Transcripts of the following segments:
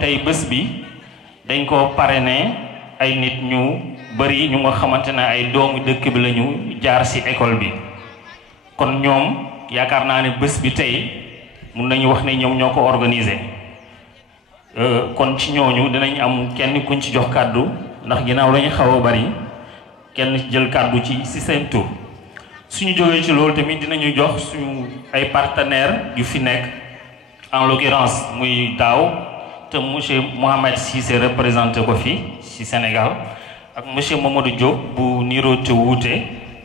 tey bés bi dañ ko parrainé ay nit ñu bari ñu nga xamante ne ay doomu dëkk bi lañu jaar ci école bi kon ñoom yaakaar naa ne bés bi tey mun nañu wax ne ñoom ñoo ko organisé kon ci ñooñu dinañ am kenn kuñ ci jox kàddu ndax ginnaaw lañu xaw a bari kenn jël kàddu ci seen tur suñu jógee ci loolu tamit dinañu jox suñu ay partenaires yu fi nekk en l'occurrence muy daaw te monsieur Mohamed Cissé représenté ko fi ci Sénégal ak monsieur Mamadou Diop bu Niro te wuute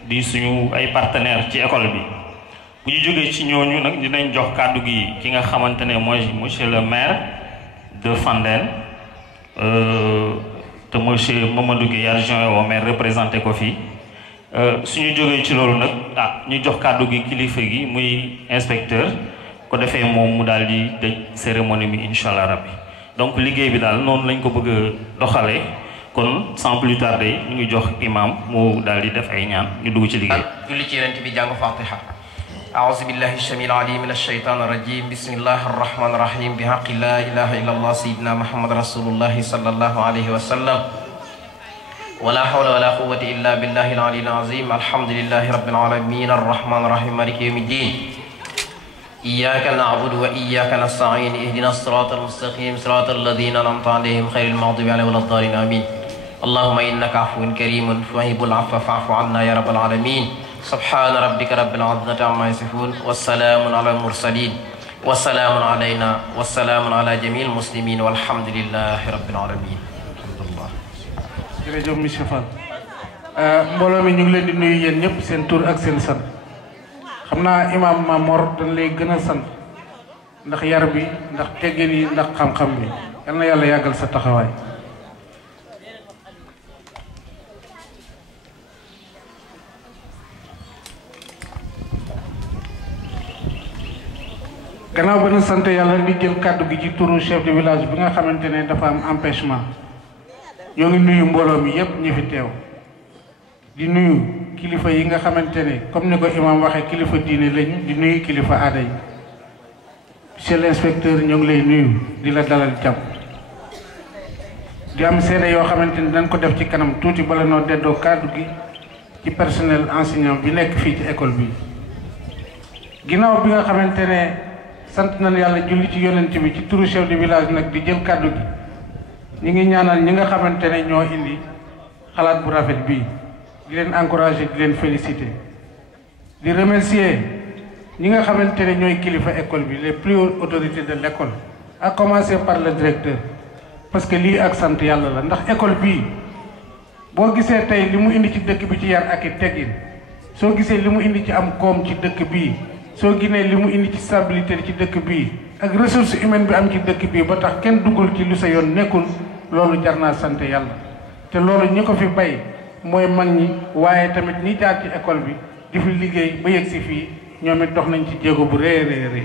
di suñu ay partenaires ci école bi bu ñu jógee ci ñooñu nag dinañ jox kàddu gi ki nga xamante ne mooy monsieur le maire de Fandène te monsieur Mamadou Gueye adjoint au maire représenté ko fi suñu jógee ci loolu nag ñu jox kàddu gi kilifa gi muy inspecteur ko defee moom mu daal di dëj cérémonie bi incha allah rabbi donc liggéey bi daal noonu lañ ko bëgg a doxalee kon sans plus tarder ñu ngi jox imam mu daal di def ay ñaan ñu dugg ci liggéey. julli ci yonent bi jàng Fatiha. أعوذ بالله السميع العليم من الشيطان الرجيم بسم الله الرحمن الرحيم بحق لا إله إلا الله سيدنا محمد رسول الله صلى الله عليه وسلم ولا حول ولا قوة إلا بالله العلي العظيم الحمد لله رب العالمين الرحمن الرحيم مالك يوم الدين إياك نعبد وإياك نستعين اهدنا الصراط المستقيم صراط الذين أنعمت عليهم خير المغضوب عليهم ولا الضالين آمين اللهم إنك عفو كريم تحب العفو فاعف عنا يا رب العالمين سبحان ربك رب العزة عما يصفون والسلام على المرسلين والسلام علينا والسلام على جميع المسلمين والحمد لله رب العالمين الحمد لله jërëjëf monsieur Fall mbooloo mi ñu ngi leen di nuyu yéen ñëpp seen tur ak seen sant xam naa imam Mamor dañ lay gën a sant ndax yar bi ndax teggin yi ndax xam-xam bi yal na yàlla yàggal sa taxawaay gannaaw ba na sant yàlla di jël kàddu gi ci turu chef de village bi nga xamante ne dafa am empêchement ñoo ngi nuyu mbooloo mi yépp ñi fi teew di nuyu kilifa yi nga xamante ne comme ni ko imam waxee kilifa diine lañu di nuyu kilifa aada yi monsieur l'inspecteur ñoo ngi lay nuyu di la dalal jàmm di am seede yoo xamante ne dañ ko def ci kanam tuuti bala noo deddoo kàddu gi ci personnel enseignant bi nekk fii ci école bi ginnaaw bi nga xamante ne sant nañ yàlla julli ci yonent bi ci turu chef de village nag di jël kàddu gi ñi ngi ñaanal ñi nga xamante ne ñoo indi xalaat bu rafet bii di leen encourager di leen féliciter di remercier ñi nga xamante ne ñooy kilifa école bi les plus hautes autorités de l'école à commencer par le directeur parce que lii ak sant yàlla la ndax école bii boo gisee tey li mu indi ci dëkk bi ci yar ak i teggin soo gisee li mu indi ci am koom ci dëkk bii soo ginee li mu indi ci stabilité ci dëkk bii ak ressource humaine bi am ci dëkk bii ba tax kenn duggul ci lu sa yoon nekkul loolu jar naa sant yàlla te loolu ñi ko fi bay mooy mag ñi waaye tamit ñi jaar ci école bi di fi liggéey ba yegg si fii ñoom it dox nañ ci jéego bu rëy rëy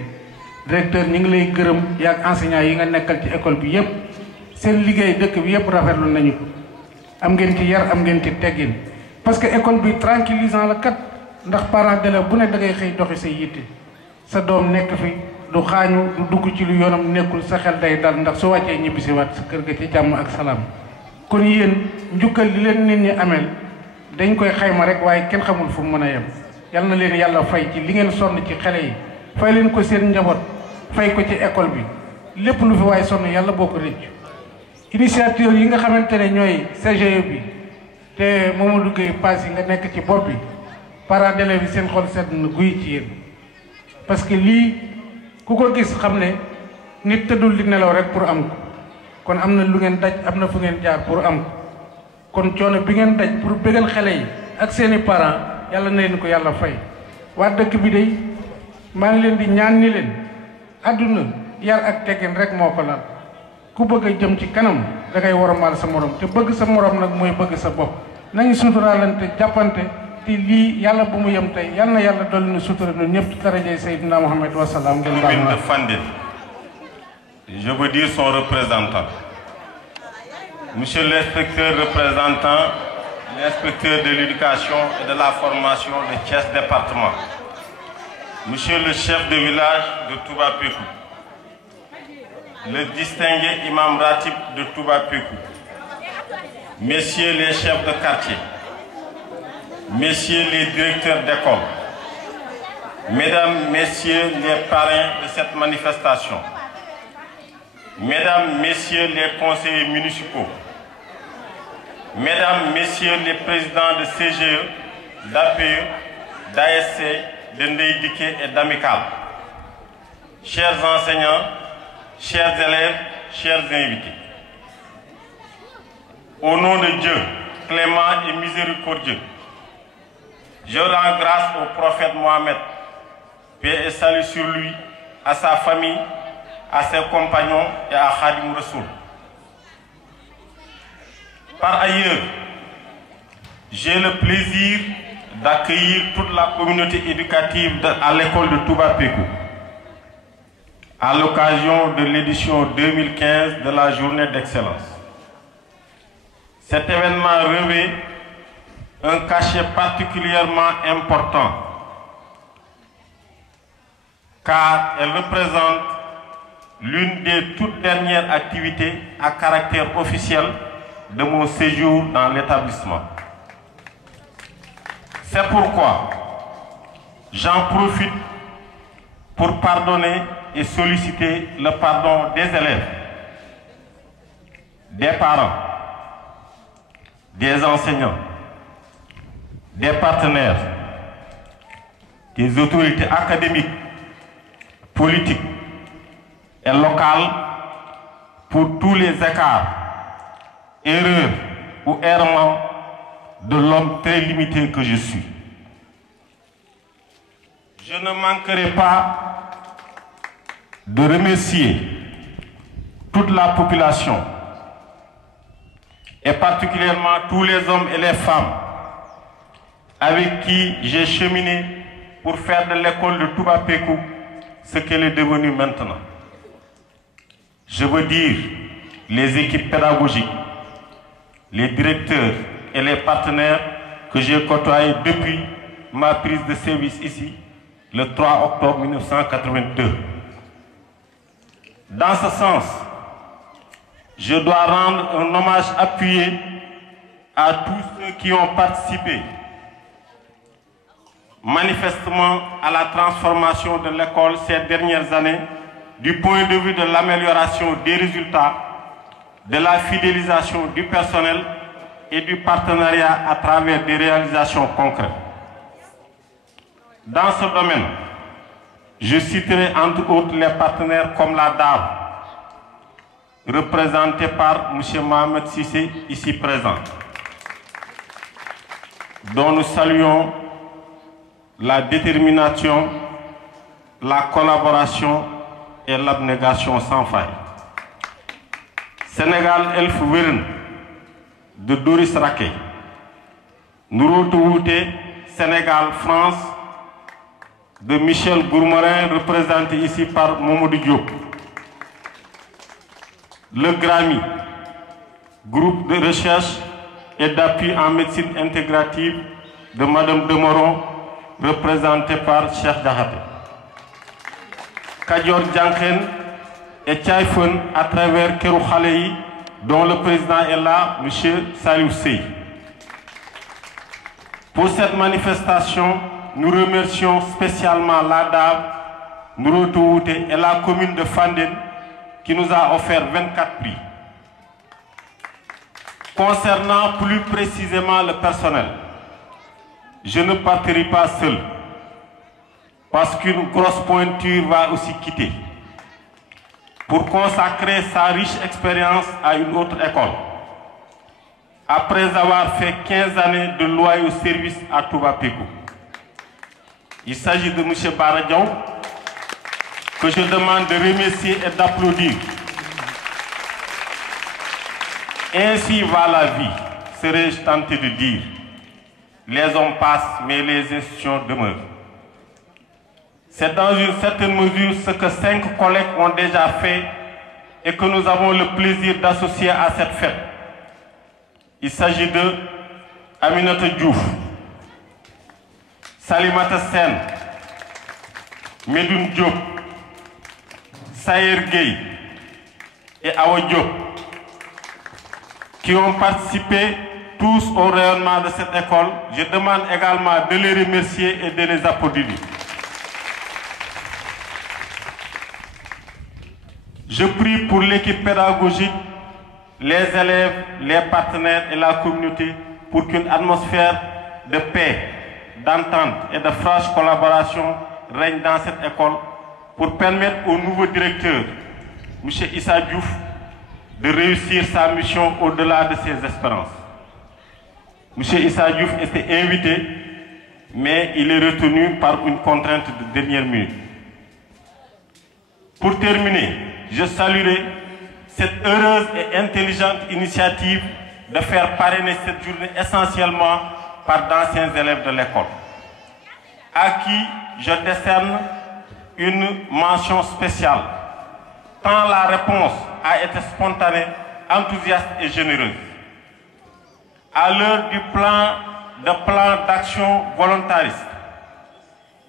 directeur ñi ngi lay gërëm yaag enseignants yi nga nekkal ci école bi yépp seen liggéey dëkk bi yépp rafetlu nañu ko am ngeen ci yar am ngeen ci teggin parce que école bi tranquillisant la kat ndax parent d'élève bu ne da ngay xëy doxi sa yitte sa doom nekk fi du xaañu du dugg ci lu yoonam nekkul sa xel day dal ndax soo wàccee ñibbisi waat sa kër ga ci jàmm ak salaam kon yéen njukkal li leen nit ñi ameel dañ koy xayma rek waaye kenn xamul fu mu mën a yem yal na leen yàlla fay ci li ngeen sonn ci xale yi fay leen ko seen njaboot fay ko ci école bi lépp lu fi waaye sonn yàlla boo ko rëcc initiative yi nga xamante ne ñooy CGE bi te Mamadou Gueye pass yi nga nekk ci bopp bi parents d'élèves yi seen xol sedd na guy ci yéen parce que lii ku ko gis xam ne nit tëddul di nelaw rek pour am ko kon am na lu ngeen daj am na fu ngeen jaar pour am ko kon coono bi ngeen daj pour bégal xale yi ak seeni parents yàlla na leen ko yàlla fay waa dëkk bi day maa ngi leen di ñaan ni leen àdduna yar ak teggin rek moo ko lal ku bëgg a jëm ci kanam da ngay wormaal sa morom te bëgg sa morom nag mooy bëgg sa bopp nañu suturaalante jàppante te lii yàlla bu mu yem tey yal na yàlla dolli nu sutura ñun ñëpp ci darajay Seydina Mohamed wa salaam. ngeen baal ma. Fandène, je veux dire son représentant. Monsieur l'inspecteur représentant, l'inspecteur de l'éducation et de la formation de Thiès département. Monsieur le chef de village de Touba Pékou. le distingué imam Ratib de Touba Pékou, messieurs les chefs de quartier, messieurs les directeurs d'école, mesdames, messieurs les parrains de cette manifestation, mesdames, messieurs les conseillers municipaux, mesdames, messieurs les présidents de CGE, d'APE, d'ASC, de Ndeydiké et d'Amical, chers enseignants, chers élèves, chers invités, au nom de Dieu, clément et miséricordieux, je rends grâce au prophète Mohammed, paix et salut sur lui, à sa famille, à ses compagnons et à Khadim Rassoul. Par ailleurs, j'ai le plaisir d'accueillir toute la communauté éducative à l'école de Touba Pékou à l'occasion de l'édition 2015 de la journée d'excellence. Cet événement revêt un cachet particulièrement important car elle représente l'une des toutes dernières activités à caractère officiel de mon séjour dans l'établissement. C'est pourquoi j'en profite pour pardonner et solliciter le pardon des élèves, des parents, des enseignants, des partenaires, des autorités académiques, politiques et locales pour tous les écarts, erreurs ou errements de l'homme très limité que je suis. Je ne manquerai pas de remercier toute la population et particulièrement tous les hommes et les femmes avec qui j'ai cheminé pour faire de l'école de Touba Pékou ce qu'elle est devenue maintenant. Je veux dire les équipes pédagogiques, les directeurs et les partenaires que j'ai côtoyés depuis ma prise de service ici, le 3 octobre 1982. Dans ce sens, je dois rendre un hommage appuyé à tous ceux qui ont participé manifestement à la transformation de l'école ces dernières années du point de vue de l'amélioration des résultats, de la fidélisation du personnel et du partenariat à travers des réalisations concrètes. Dans ce domaine, je citerai entre autres les partenaires comme la DAV, représentée par M. Mohamed Sissé, ici présent, dont nous saluons la détermination, la collaboration et l'abnégation sans faille. Sénégal Elf Wérén de Doris Raquet, Nouro Towouté, Sénégal France de Michel Gourmarin, représenté ici par Momodou Diop. Le GRAMI, groupe de recherche et d'appui en médecine intégrative de Madame Demoron, représenté par Cheikh Diakhaté. Kadior Diankhen et Tchaïfon à travers Kerou Khaleyi, dont le président est là, M. Salou Sey. Pour cette manifestation, nous remercions spécialement l'ADAV, Nouro Towouté et la commune de Fandène qui nous a offert 24 prix. Concernant plus précisément le personnel, je ne partirai pas seul parce qu'une grosse pointure va aussi quitter pour consacrer sa riche expérience à une autre école. Après avoir fait 15 années de loyaux service à Touba Pékou. Il s'agit de M. Baradiaou, que je demande de remercier et d'applaudir. Ainsi va la vie, serais-je tenté de dire. Les hommes passent, mais les institutions demeurent. C'est dans une certaine mesure ce que 5 collègues ont déjà fait et que nous avons le plaisir d'associer à cette fête. Il s'agit de Aminata Diouf, Salimata Sen, Medoune Diop, Sayer Gueye, et Awa Diop, qui ont participé tous au rayonnement de cette école. Je demande également de les remercier et de les applaudir. Je prie pour l'équipe pédagogique, les élèves, les partenaires et la communauté pour qu'une atmosphère de paix, d'entente et de franche collaboration règne dans cette école pour permettre au nouveau directeur, M. Issa Diouf, de réussir sa mission au-delà de ses espérances. M. Issa Diouf était invité, mais il est retenu par une contrainte de dernière minute. Pour terminer, je saluerai cette heureuse et intelligente initiative de faire parrainer cette journée essentiellement par d'anciens élèves de l'école, à qui je décerne une mention spéciale, tant la réponse a été spontanée, enthousiaste et généreuse. À l'heure du plan d'action volontariste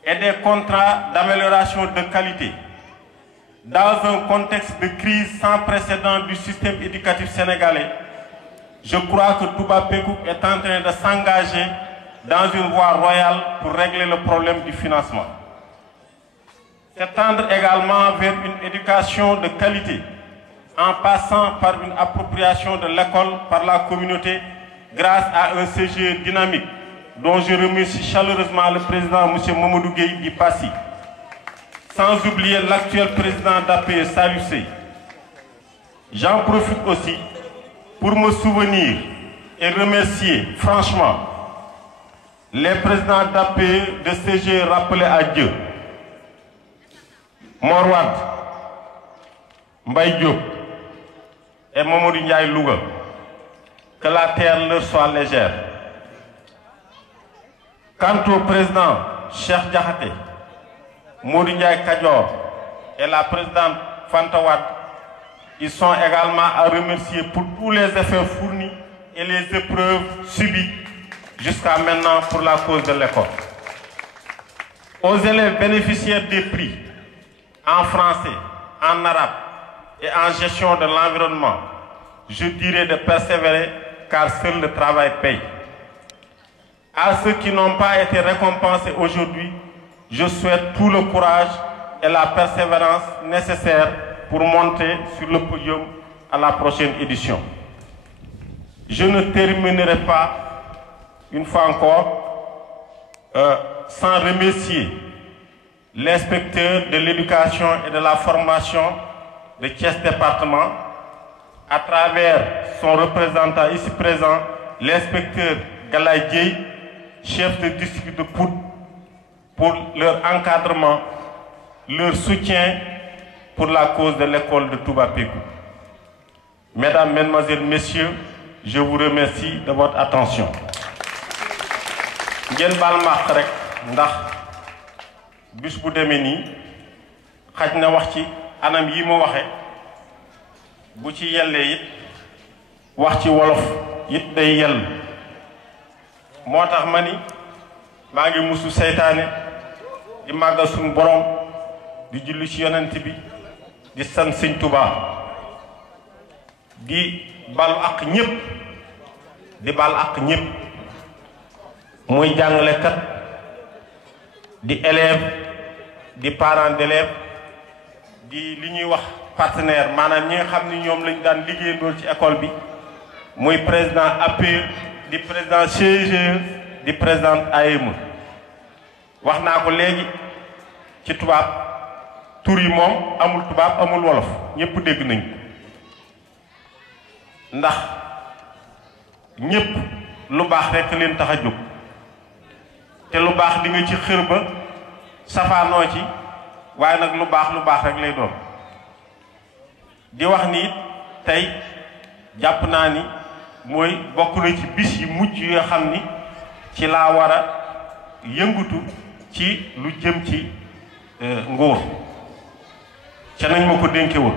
et des contrats d'amélioration de qualité, dans un contexte de crise sans précédent du système éducatif sénégalais, je crois que Touba Pekoum est en train de s'engager dans une voie royale pour régler le problème du financement. S'étendre également vers une éducation de qualité, en passant par une appropriation de l'école par la communauté grâce à un CGE dynamique, dont je remercie chaleureusement le président M. Mamadou Gueye Dipassi, sans oublier l'actuel président d'APE, Salou Sey. J'en profite aussi pour me souvenir et remercier franchement les présidents d'APE de CGE rappelés à Dieu, Morwad, Mbaye Diop et Mamadou Ndiaye Louga. Que la terre leur soit légère. Quant au président Cheikh Diakhaté, Modou Ndiaye Kadior et la présidente Fantawad, ils sont également à remercier pour tous les efforts fournis et les épreuves subies jusqu'à maintenant pour la cause de l'école. Aux élèves bénéficiaires des prix en français, en arabe et en gestion de l'environnement, je dirais de persévérer car seul le travail paye. À ceux qui n'ont pas été récompensés aujourd'hui, je souhaite tout le courage et la persévérance nécessaires pour monter sur le podium à la prochaine édition. Je ne terminerai pas, une fois encore, sans remercier l'inspecteur de l'éducation et de la formation de Thiès département, à travers son représentant ici présent, l'inspecteur Galaye Dieye, chef de district de Pout, pour leur encadrement, leur soutien pour la cause de l'école de Touba Pekoum. Mesdames, Mesdemoiselles, Messieurs, je vous remercie de votre attention. ngeen baal maax rek ndax bis bu demee nii xaj na wax ci anam yi ma waxe bu ci yellee it wax ci wolof it day yell moo tax ma ni maa ngi musu seytaane di màggal suñu borom di julli ci yonent bi di sant Sëñ Tuubaa di balu ak ñépp di bal ak ñépp muy jàngalekat di élève di parent d'élève di li ñuy wax partenaire maanaam ñi nga xam ni ñoom lañu daan liggéeyandool ci école bi muy président APE di président CGE di président AEME wax naa ko léegi ci tubaab tur yi moom amul tubaab amul wolof ñëpp dégg nañ ko ndax ñëpp lu baax rekk leen tax a jóg te lu baax di nga ci xër ba safaanoo ci waaye nag lu baax rek lay doon di wax ni it tey jàpp naa ni mooy bokk na ci bis yi mujj yi nga xam ni ci laa war a yëngutu ci lu jëm ci nguur ca nañ ma ko dénkewul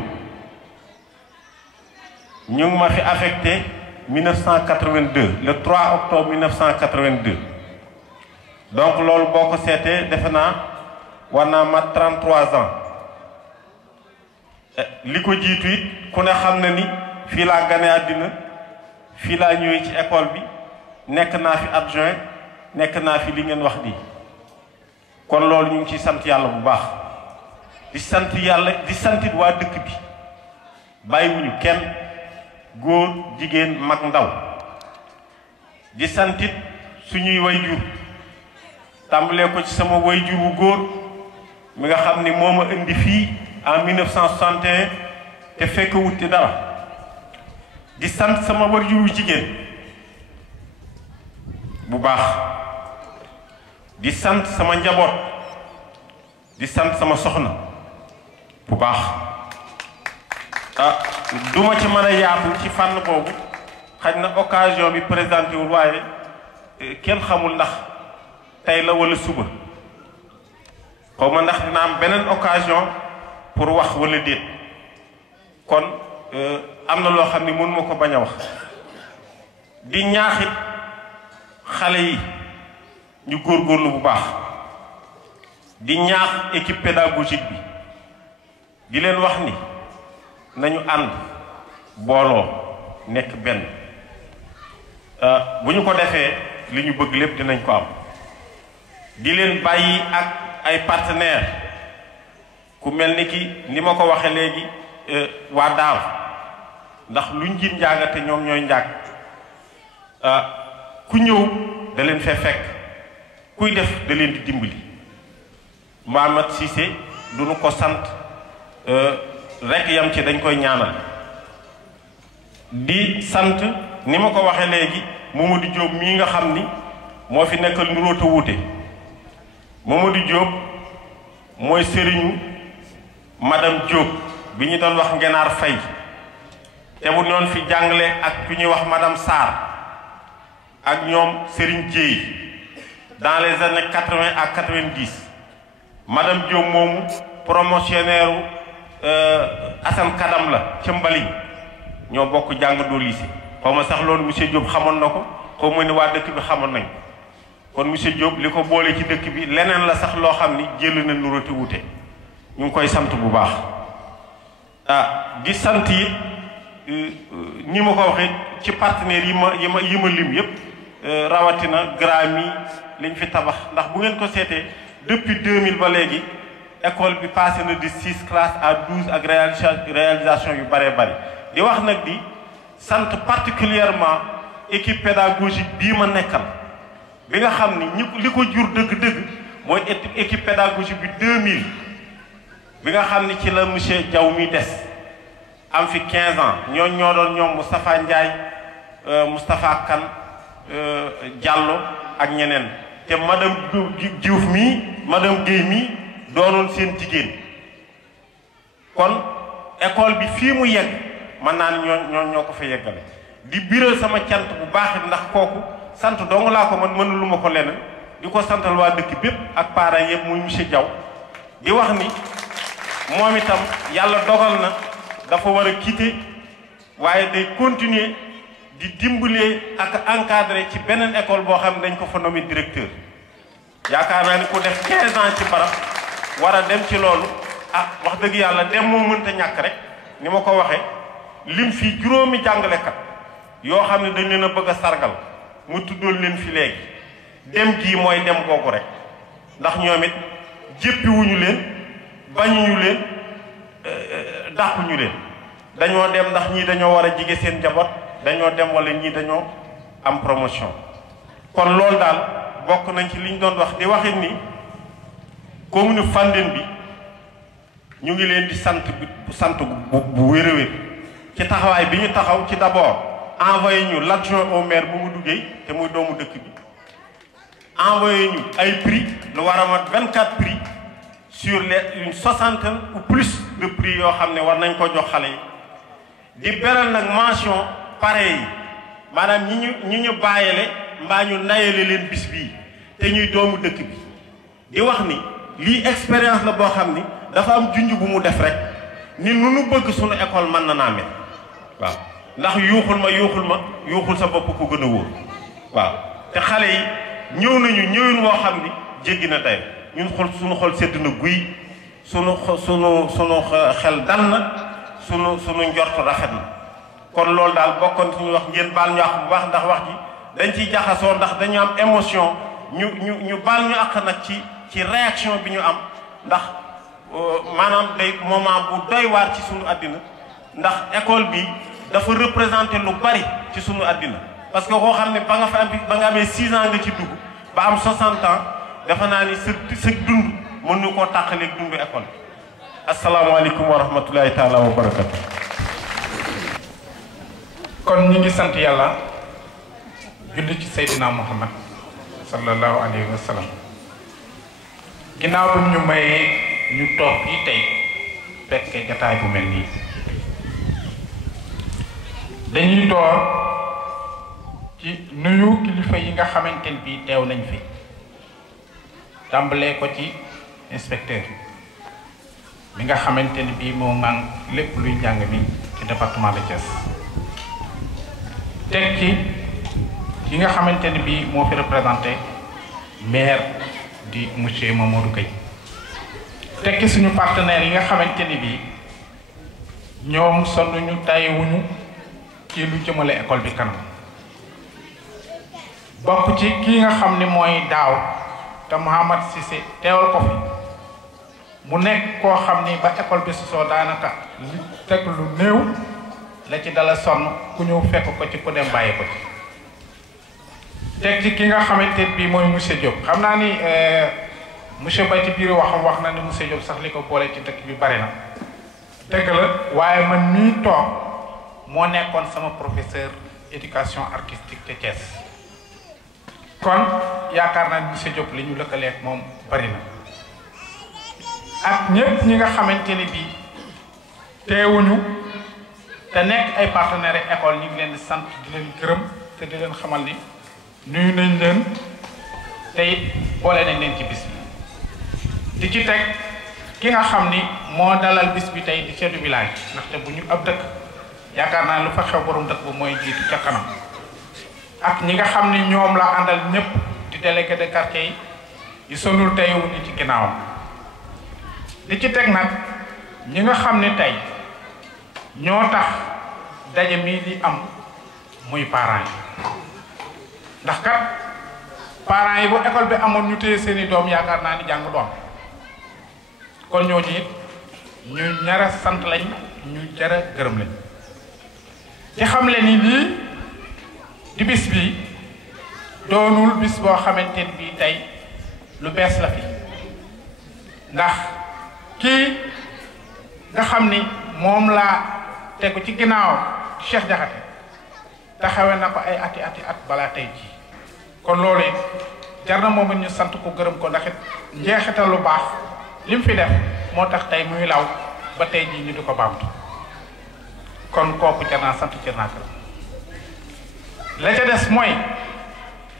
ñu ngi ma fi affecté 1982 le 3 octobre 1982 donc loolu boo ko seetee defe naa war naa mat 33 ans li ko jiitu it ku ne xam na ni fii laa gane àddina fii laa ñëwee ci école bi nekk naa fi adjoint nekk naa fi li ngeen wax di kon loolu ñu ngi ciy sant yàlla bu baax di sant yàlla di santit waa dëkk bi bàyyiwuñu kenn góor jigéen mag ndaw di santit suñuy wayjur tàmbalee ko ci sama wayjur wu góor mi nga xam ni moo ma indi fii en 1961 te fekk wuti dara di sant sama wayjur wu jigéen bu baax di sant sama njaboot di sant sama soxna bu baax duma ci mën a yaatu ci fànn boobu xaj na occasion bi présenté wul waaye kenn xamul ndax tey la wala suba xaw ma ndax dina am beneen occasion pour wax wala déet kon am na loo xam ni mënu ma ko bañ a wax di ñaaxit xale yi ñu góorgóorlu bu baax di ñaax équipe pédagogique bi di leen wax ni nañu ànd booloo nekk benn bu ñu ko defee li ñu bëgg lépp dinañ ko am di leen bàyyi ak ay partenaires ku mel ni ki ni ma ko waxee léegi waa daaw ndax luñ jiit njaaga te ñoom ñooy njaag ku ñëw da leen fee fekk kuy def da leen di dimbali Mohamed Cissé du nu ko sant rek yam ci dañ koy ñaanal di sant ni ma ko waxee léegi Mamadou Diop mii nga xam ni moo fi nekkal Nuroo te wuute Mamadou Diop mooy sëriñu madame Diop bi ñu doon wax Ngenaar Fay te bu doon fi jàngale ak ku ñuy wax madame Sarr ak ñoom Serigne Dieye dans les années 80 à 90 madame Diop moomu promotionnaire Assane Kadam la ca Mbaliñ ñoo bokk jàng doo lycée xaw ma sax loolu monsieur Diop xamoon na ko xaw ma ni waa dëkk bi xamoon nañ kon monsieur Diop li ko boole ci dëkk bi leneen la sax loo xam ni jël na Nuroo te wuute ñu ngi koy sant bu baax di sant yi ni ma ko waxee ci partenaires yi ma lim yépp rawatina Grammy liñ fi tabax ndax bu ngeen ko seetee depuis 2000 ba léegi école bi passé na de 6 classes à 12 ak réalisation yu bëree bëri di wax nag di sant particulièrement équipe pédagogique bii ma nekkal bi nga xam ni li ko jur dëgg-dëgg mooy équipe pédagogique bi 2000 bi nga xam ni ci la monsieur Diaw mi des am fi 15 ans ñoo doon ñoom Moustapha Ndiaye Moustapha Kane Diallo ak ñeneen te madame Diouf mii madame Guèye mii doonoon seen jigéen kon école bi fii mu yegg man naa ne ñoo ko fa yeggale di biral sama cant bu baax ndax kooku sant dong laa ko man mënulu ma ko leneen di ko santal waa dëkk bépp ak parents yëpp muy monsieur Diaw di wax ni moom itam yàlla dogal na dafa war a quitter waaye day continuer di dimbalee ak encadrer ci beneen école boo xam ne dañ ko fa nommé directeur yaakaar naa ni ku def 15 ans ci barab war a dem ci loolu wax dëgg yàlla dem moo mënta ñàkk rek ni ma ko waxee lim fii juróomi jàngalekat yoo xam ne dañ leen a bëgg a sargal mu tuddoon leen fi léegi dem gii mooy dem googu rek ndax ñoom it jéppiwuñu leen bañuñu leen dàquñu leen dañoo dem ndax ñii dañoo war a jige seen njaboot dañoo dem wala ñii dañoo am promotion kon loolu daal bokk nañ ci liñ doon wax di waxit ni commune Fandène bi ñu ngi leen di sant bu wér a wér ci taxawaay bi ñu taxaw ci d'abord envoyé ñu l'adjoint au maire bu mu duggee te muy doomu dëkk bi envoyé ñu ay prix lu war a mat 24 prix sur une soixantaine ou plus de prix yoo xam ne war nañ ko jox xale yi di beral nag mention pareil yi maanaam ñi ñu bàyyele mbaa ñu nayele leen bis bii te ñuy doomu dëkk bi di wax ni lii expérience la boo xam ni dafa am junj bu mu def rek ni nu nu bëgg sunu école mën na naa mel waaw ndax yuuxul sa bopp ko gën a wóor waaw te xale yi ñëw nañu ñëwin woo xam ni jéggi na day ñun sunu xol sedd na guy sunu xel dal na sunu njort rafet na kon loolu daal bokkoon suñu wax ngeen baal ñu àq bu baax ndax wax ji dañ ciy jaxasoo ndax dañu am émotion ñu baal ñu àq nag ci réaction bi ñu am ndax maanaam day moment bu doy waar ci sunu àddina ndax école bi dafa représenter lu bari ci sunu àddina parce que koo xam ne ba nga amee 6 ans nga ci dugg ba am 60 ans dafa naa ni sa dund mën nu koo tàqaleeg dundu école bi asalaamaaleykum wa rahmatulahi taala wa barakatu. kon ñu ngi sant yàlla julli ci Seydina Muhammad sallallahu alayhi wa sallam ginnaaw bi ñu mayee ñu toog fii tey fekkee jataay bu mel nii dañuy door ci nuyu kilifa yi nga xamante ne bii teew nañ fi tàmbalee ko ci inspecteur mi nga xamante ne bii moo ngang lépp luy njàng mi ci département de Thiès teg ci ki nga xamante ne bii moo fi représenté maire di monsieur Mamadou Gueye teg ci suñu partenaires yi nga xamante ni bii ñoom sonnuñu tàyyiwuñu ci lu jëmale école bi kanam bokk ci kii nga xam ni mooy daaw te Mouhamad Cissé teewal ko fi mu nekk koo xam ni ba école bi sosoo daanaka li teg lu néew la ci dala sonn ku ñëw fekk ko ci ku dem bàyyi ko ci teg ci ki nga xamante bii mooy monsieur Diop xam naa ni monsieur Bay ci biir waxam wax na ni monsieur Diop sax li ko boole ci dëkk bi bari na dëgg la waaye man mii toog moo nekkoon sama professeur éducation artistique ca Thiès kon yaakaar naa ni monsieur Diop li ñu lëkkaleeg moom bari na ak ñépp ñi nga xamante ni bii teewuñu te nekk ay partenaires école ñu ngi leen di sant di leen gërëm te di leen xamal ni nuyu nañ leen te it boole nañ leen ci bis bi di ci teg ki nga xam ni moo dalal bis bi tey di chef du village ndaxte bu ñu ab dëkk yaakaar naa lu fa xew borom dëkk bu mooy jiitu ca kanam ak ñi nga xam ni ñoom la àndal ñëpp di délégué de quartier yi sonul tey wu ni ci ginnaawam di ci teg nag ñi nga xam ni tey ñoo tax daje mii di am muy parents yi ndax kat parents yi bu école bi amoon ñu téye seeni doom yaakaar naa ni jàng doom kon ñooñu it ñu ñara sant lañ ñu jara gërëm lañ ci xam le ni lii di bis bi doonul bis boo xamante ni bii tey lu bees la fi ndax kii nga xam ni moom laa tegu ci ginnaaw Cheikh Diakhaté taxawe na ko ay ati at balaa tey ji kon loolu it jar na moom it ñu sant ko gërëm ko ndax it njeexital lu baax li mu fi def moo tax tey muy law ba tey jii ñu di ko baamtu kon kooku jar naa sant jar naa gërëm la ca des mooy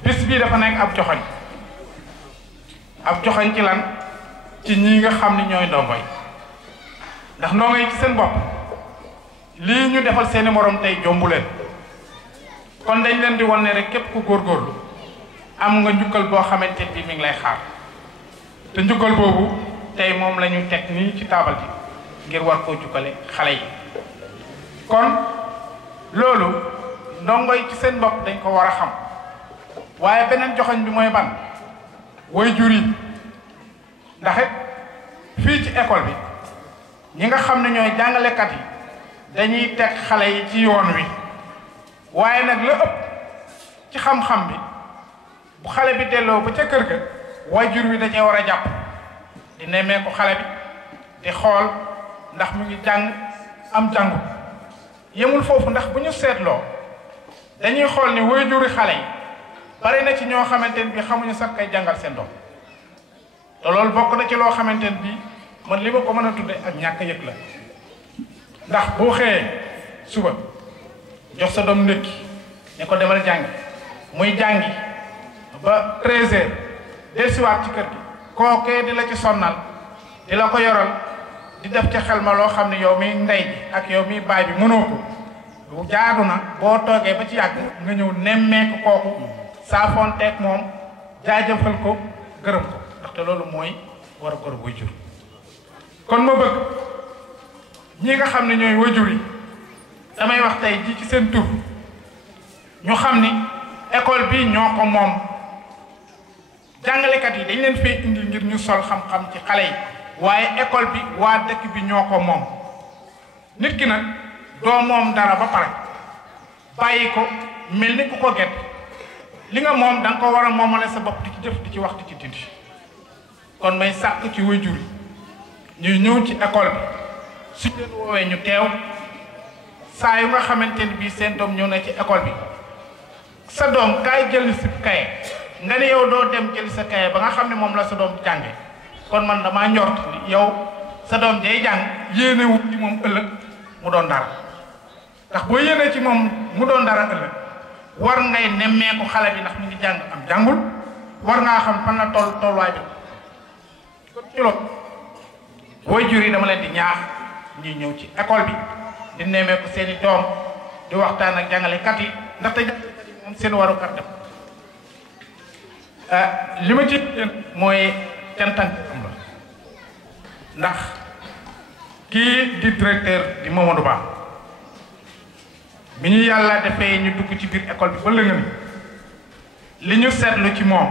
bis bii dafa nekk ab joxañ ci lan ci ñi nga xam ni ñooy ndongo yi ndax ndongo yi ci seen bopp lii ñu defal seeni morom tey jombu leen kon dañ leen di wan ne rek képp ku góorgóorlu am nga njukkal boo xamante bi mi ngi lay xaar te njukkal boobu tey moom la ñu teg nii ci taabal ji ngir war koo jukkale xale yi kon loolu ndongo yi ci seen bopp dañ ko war a xam waaye beneen joxoñ bi mooy ban waajur yi ndax it fii ci école bi ñi nga xam ne ñooy jàngalekat yi dañuy teg xale yi ci yoon wi waaye nag la ëpp ci xam-xam bi bu xale bi delloo ba ca kër ga waajur wi dañuy war a jàpp di nemmeeku xale bi di xool ndax mu ngi jàng am jàngu yemul foofu ndax bu ñu seetloo dañuy xool ni waajuri xale yi bari na ci ñoo xamante ne bii xamuñu sax kay jàngal seen doom te loolu bokk na ci loo xamante ne bii man li ma ko mën a tudde ak ñàkk yëg la ndax boo xëyee suba jox sa doom ndékki ne ko demal jàngi muy jàngi ba 13h dellusiwaat ci kër gi kookee di la ci sonnal di la ko yoral di def ci xel ma loo xam ne yow mi ndey ji ak yow mi baay bi mënoo ko lu jaadu na boo toogee ba ci yàgg nga ñëw nemmeeku kooku saafoonteeg moom jaajëfal ko gërëm ko ndaxte loolu mooy war a gor buy jur kon ma bëgg ñi nga xam ne ñooy wajur yi damay wax tey ji ci seen tur ñu xam ni école bi ñoo ko moom jàngalekat yi dañ leen fee indi ngir ñu sol xam-xam ci xale yi waaye école bi waa dëkk bi ñoo ko moom nit ki nag doo moom dara ba pare bàyyi ko mel ni ku ko gett li nga moom da nga ko war a moomale sa bopp di ci jëf di ci wax di ci dindi kon may sàkk ci waajur yi ñuy ñëw ci école bi suñ leen woowee ñu teew saa yu nga xamante ni bii seen doom ñëw na ci école bi sa doom kaay jël si kaye nga ne yow doo dem jël sa kaye ba nga xam ne moom la sa doom jànge kon man damaa njort ni yow sa doom day jàng yéenewu ci moom ëllëg mu doon dara ndax boo yéenee ci moom mu doon dara ëllëg war ngay nemmeeku xale bi ndax mu ngi jàng am jàngul war ngaa xam fan la tolluwaay bi kon ci loolu waajur yi dama leen di ñaax ñuy ñëw ci école bi di nemmeeku seeni doom di waxtaan ak jàngalekat yi ndaxte jàngalekat yi moom seen warugar dem li ma ci mooy cantan am la ndax kii di directeur di Mamadou Ba bi ñu yàlla defee ñu dugg ci biir école bi ba lënga ni li ñu seetlu ci moom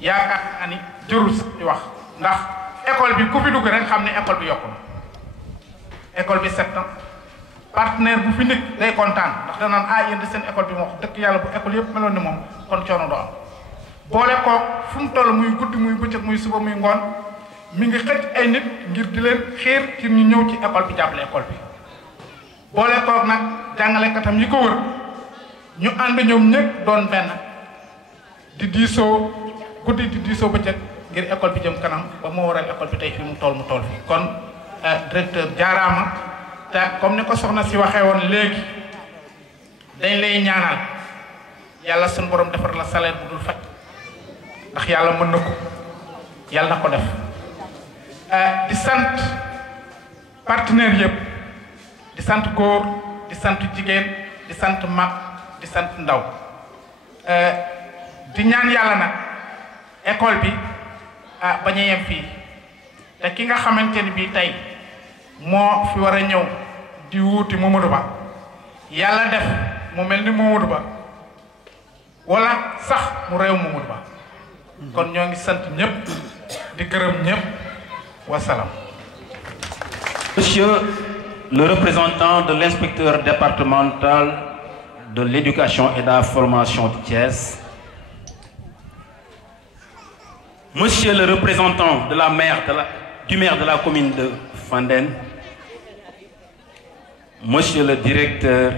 yaakaar naa ni jërul sax di wax ndax école bi ku fi dugg rek xam ne école bi yokku na école bi set na partenaire bu fi nekk day kontaan ndax danaan yéen de seen école bi moo wax dëkk yàlla bu école yëpp meloon ni moom kon coono doo am boole ko fu mu toll muy guddi muy bëccëg muy suba muy ngoon mi ngi xëcc ay nit ngir di leen xiir ci ñu ñëw ci école bi jàppale école bi boole koog nag jàngalekatam yi ko wër ñu ànd ñoom ñëpp doon benn di diisoo guddi di diisoo bëccëg ngir école bi jëm kanam ba moo waral école bi tey fi mu toll fi kon directeur jaaraama te comme ni ko soxna si waxee woon léegi dañ lay ñaanal yàlla suñu borom defar la salaire bu dul faj ndax yàlla mën na ko yàlla na ko def di sant partenaires yëpp di sant góor di sant jigéen di sant mag di sant ndaw di ñaan yàlla nag école bi bañ a yem fii te ki nga xamante ni bii tey moo fi war a ñëw di wuuti Mamadou Ba yàlla def mu mel ni Mamadou Ba wala sax mu réew Mamadou Ba kon ñoo ngi sant ñëpp di gërëm ñëpp wasalaam. Monsieur le représentant de l'inspecteur départemental de l'éducation et de la formation de Thiès, Monsieur le représentant de du maire de la commune de Fandène, Monsieur le directeur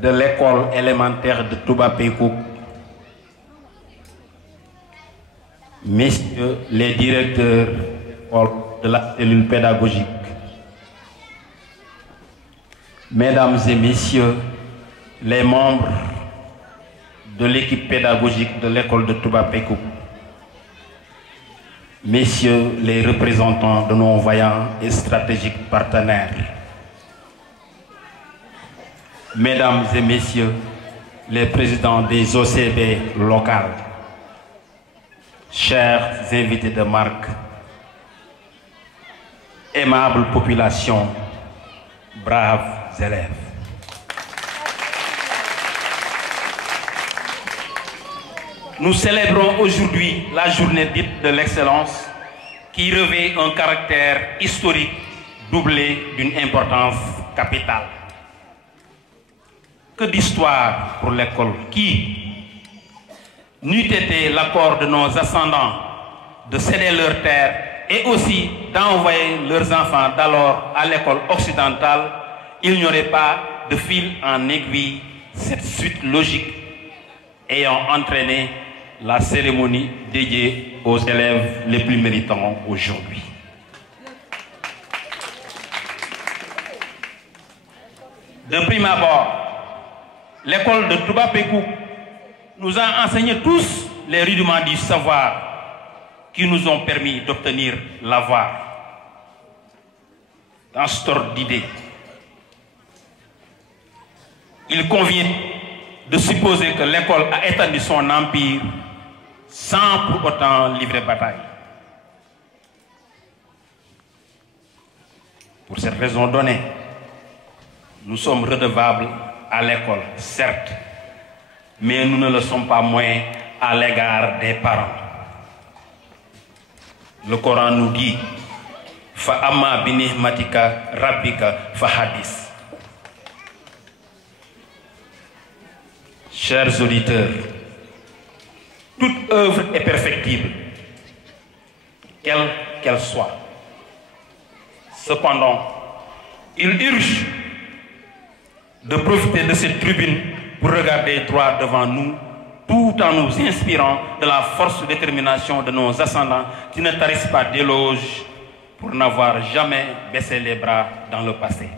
de l'école élémentaire de Touba Pekouk, Messieurs les directeurs de la cellule pédagogique, Mesdames et Messieurs les membres de l'équipe pédagogique de l'école de Touba Pekouk, Messieurs les représentants de nos vaillants et stratégiques partenaires, Mesdames et Messieurs les présidents des OCB locales, chers invités de marque, aimable population, braves élèves. Nous célébrons aujourd'hui la journée dite de l'excellence qui revêt un caractère historique doublé d'une importance capitale. Que d'histoire pour l'école qui, n'eût été l'accord de nos ascendants de céder leurs terres et aussi d'envoyer leurs enfants d'alors à l'école occidentale, il n'y aurait pas de fil en aiguille cette suite logique ayant entraîné la cérémonie dédiée aux élèves les plus méritants aujourd'hui. De prime abord, l'école de Touba Pekouk nous a enseigné tous les rudiments du savoir qui nous ont permis d'obtenir l'avoir. Dans ce ordre d'idées, il convient de supposer que l'école a étendu son empire sans pour autant livrer bataille. Pour cette raison donnée, nous sommes redevables à l'école, certes, mais nous ne le sommes pas moins à l'égard des parents. Le Coran nous dit fa amma bi nihmatika rabbika fa hadis. Chers auditeurs, toute œuvre est perfectible, quelle qu'elle soit. Cependant, il urge de profiter de cette tribune pour regarder droit devant nous, tout en nous inspirant de la force de détermination de nos ascendants qui ne tarissent pas d'éloges pour n'avoir jamais baissé les bras dans le passé.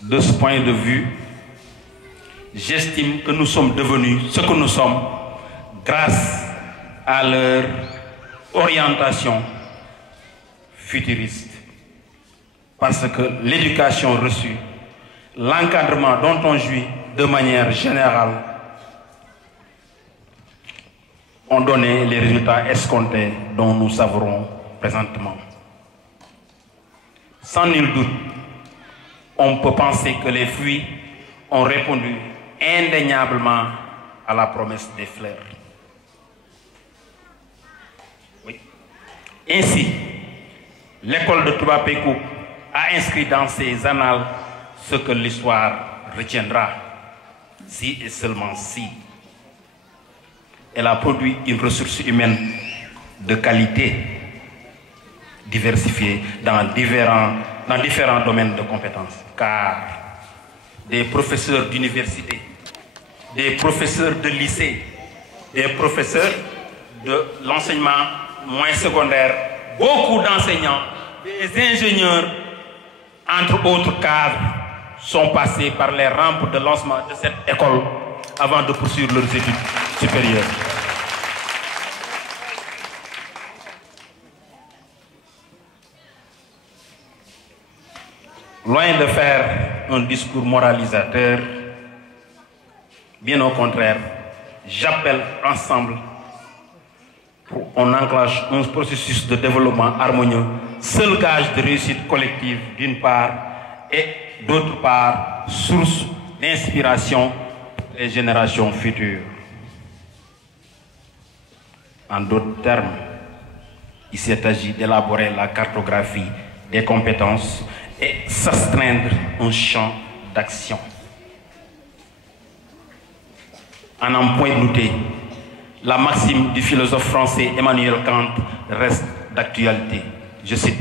De ce point de vue, j'estime que nous sommes devenus ce que nous sommes grâce à leur orientation futuriste. Parce que l'éducation reçue, l'encadrement dont on jouit de manière générale, ont donné les résultats escomptés dont nous savourons présentement. Sans nul doute, on peut penser que les fruits ont répondu indéniablement à la promesse des fleurs. Oui. Ainsi, l'école de Touba Pékou a inscrit dans ses annales ce que l'histoire retiendra, si et seulement si. Elle a produit une ressource humaine de qualité, diversifiée dans différents domaines de compétences. Car des professeurs d'université, des professeurs de lycée, des professeurs de l'enseignement moins secondaire, beaucoup d'enseignants, des ingénieurs, entre autres cadres, sont passés par les rampes de lancement de cette école avant de poursuivre leurs études supérieures. Loin de faire un discours moralisateur, bien au contraire, j'appelle ensemble pour qu'on enclenche un processus de développement harmonieux, seul gage de réussite collective d'une part et d'autre part, source d'inspiration pour les générations futures. En d'autres termes, il s'est agi d'élaborer la cartographie des compétences et s'astreindre un champ d'action. À n'en point douter, la maxime du philosophe français Emmanuel Kant reste d'actualité. Je cite: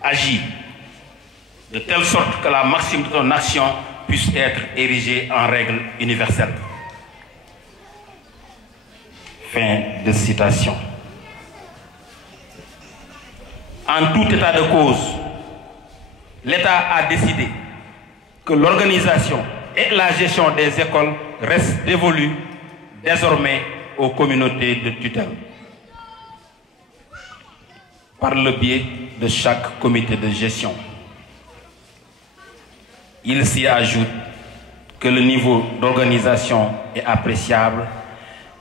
agis de telle sorte que la maxime de ton action puisse être érigée en règle universelle. Fin de citation. En tout état de cause, l'État a décidé que l'organisation et la gestion des écoles restent dévolues désormais aux communautés de tutelle, par le biais de chaque comité de gestion. Il s'y ajoute que le niveau d'organisation est appréciable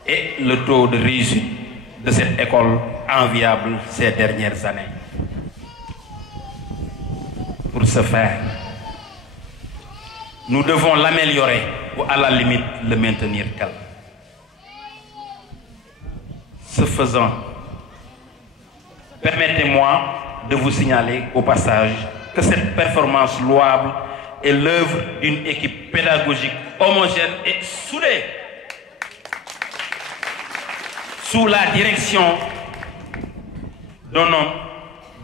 et le taux de réussite de cette école enviable ces dernières années. Pour ce faire, nous devons l'améliorer ou à la limite le maintenir tel. Ce faisant, permettez-moi de vous signaler au passage que cette performance louable est l'œuvre d'une équipe pédagogique homogène et soudée, sous la direction d'un homme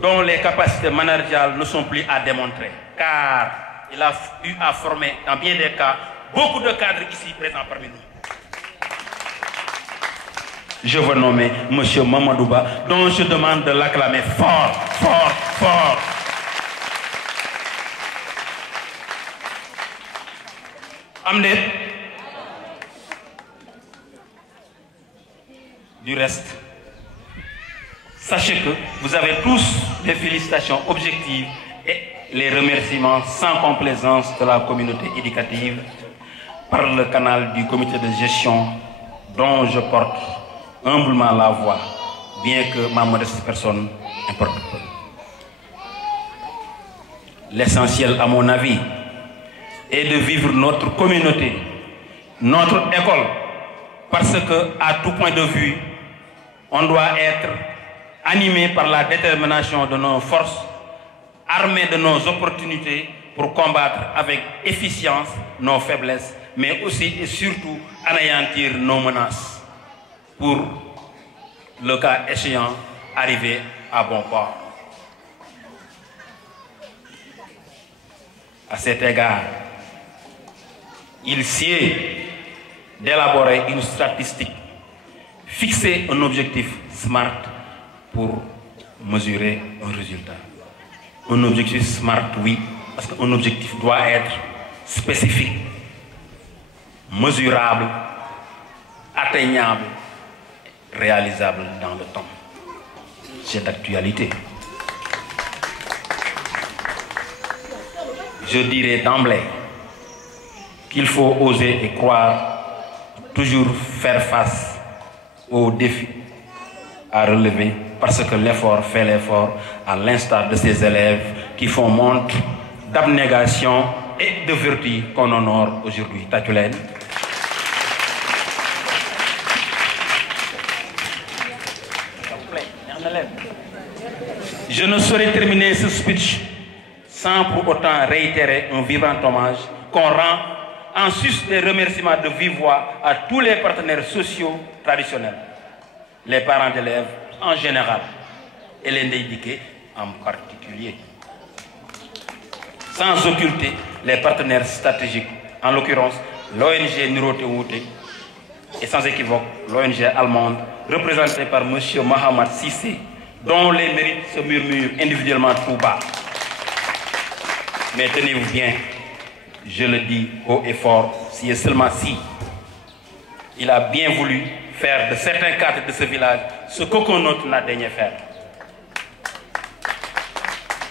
dont les capacités managériales ne sont plus à démontrer, car il a eu à former, dans bien des cas, beaucoup de cadres ici présents parmi nous. Je veux nommer M. Mamadouba, dont je demande de l'acclamer fort, fort, fort. Amnet. Du reste, sachez que vous avez tous les félicitations objectives et les remerciements sans complaisance de la communauté éducative par le canal du comité de gestion dont je porte humblement la voix. bien que ma modeste personne importe peu. L'essentiel, à mon avis, est de vivre notre communauté, notre école, parce que, à tout point de vue, on doit être animé par la détermination de nos forces, armé de nos opportunités pour combattre avec efficience nos faiblesses, mais aussi et surtout anéantir nos menaces pour, le cas échéant, arriver à bon port. À cet égard, il sied d'élaborer une statistique, fixer un objectif SMART pour mesurer un résultat. Un objectif SMART, oui, parce qu'un objectif doit être spécifique, mesurable, atteignable, réalisable dans le temps. C'est d'actualité. Je dirais d'emblée qu'il faut oser et croire, toujours faire face aux défis à relever, parce que l'effort fait l'effort, à l'instar de ces élèves qui font montre d'abnégation et de vertu qu'on honore aujourd'hui. Tatulen. Je ne saurais terminer ce speech sans pour autant réitérer un vivant hommage qu'on rend en sus des remerciements de vive voix à tous les partenaires sociaux traditionnels, les parents d'élèves en général et les indiqués en particulier. Sans occulter les partenaires stratégiques, en l'occurrence l'ONG Nurote et sans équivoque l'ONG allemande représentée par M. Mohamed Sissé, dont les mérites se murmurent individuellement tout bas. Mais tenez-vous bien, je le dis haut et fort, si et seulement si, il a bien voulu faire de certains cadres de ce village ce qu'aucun autre n'a daigné faire.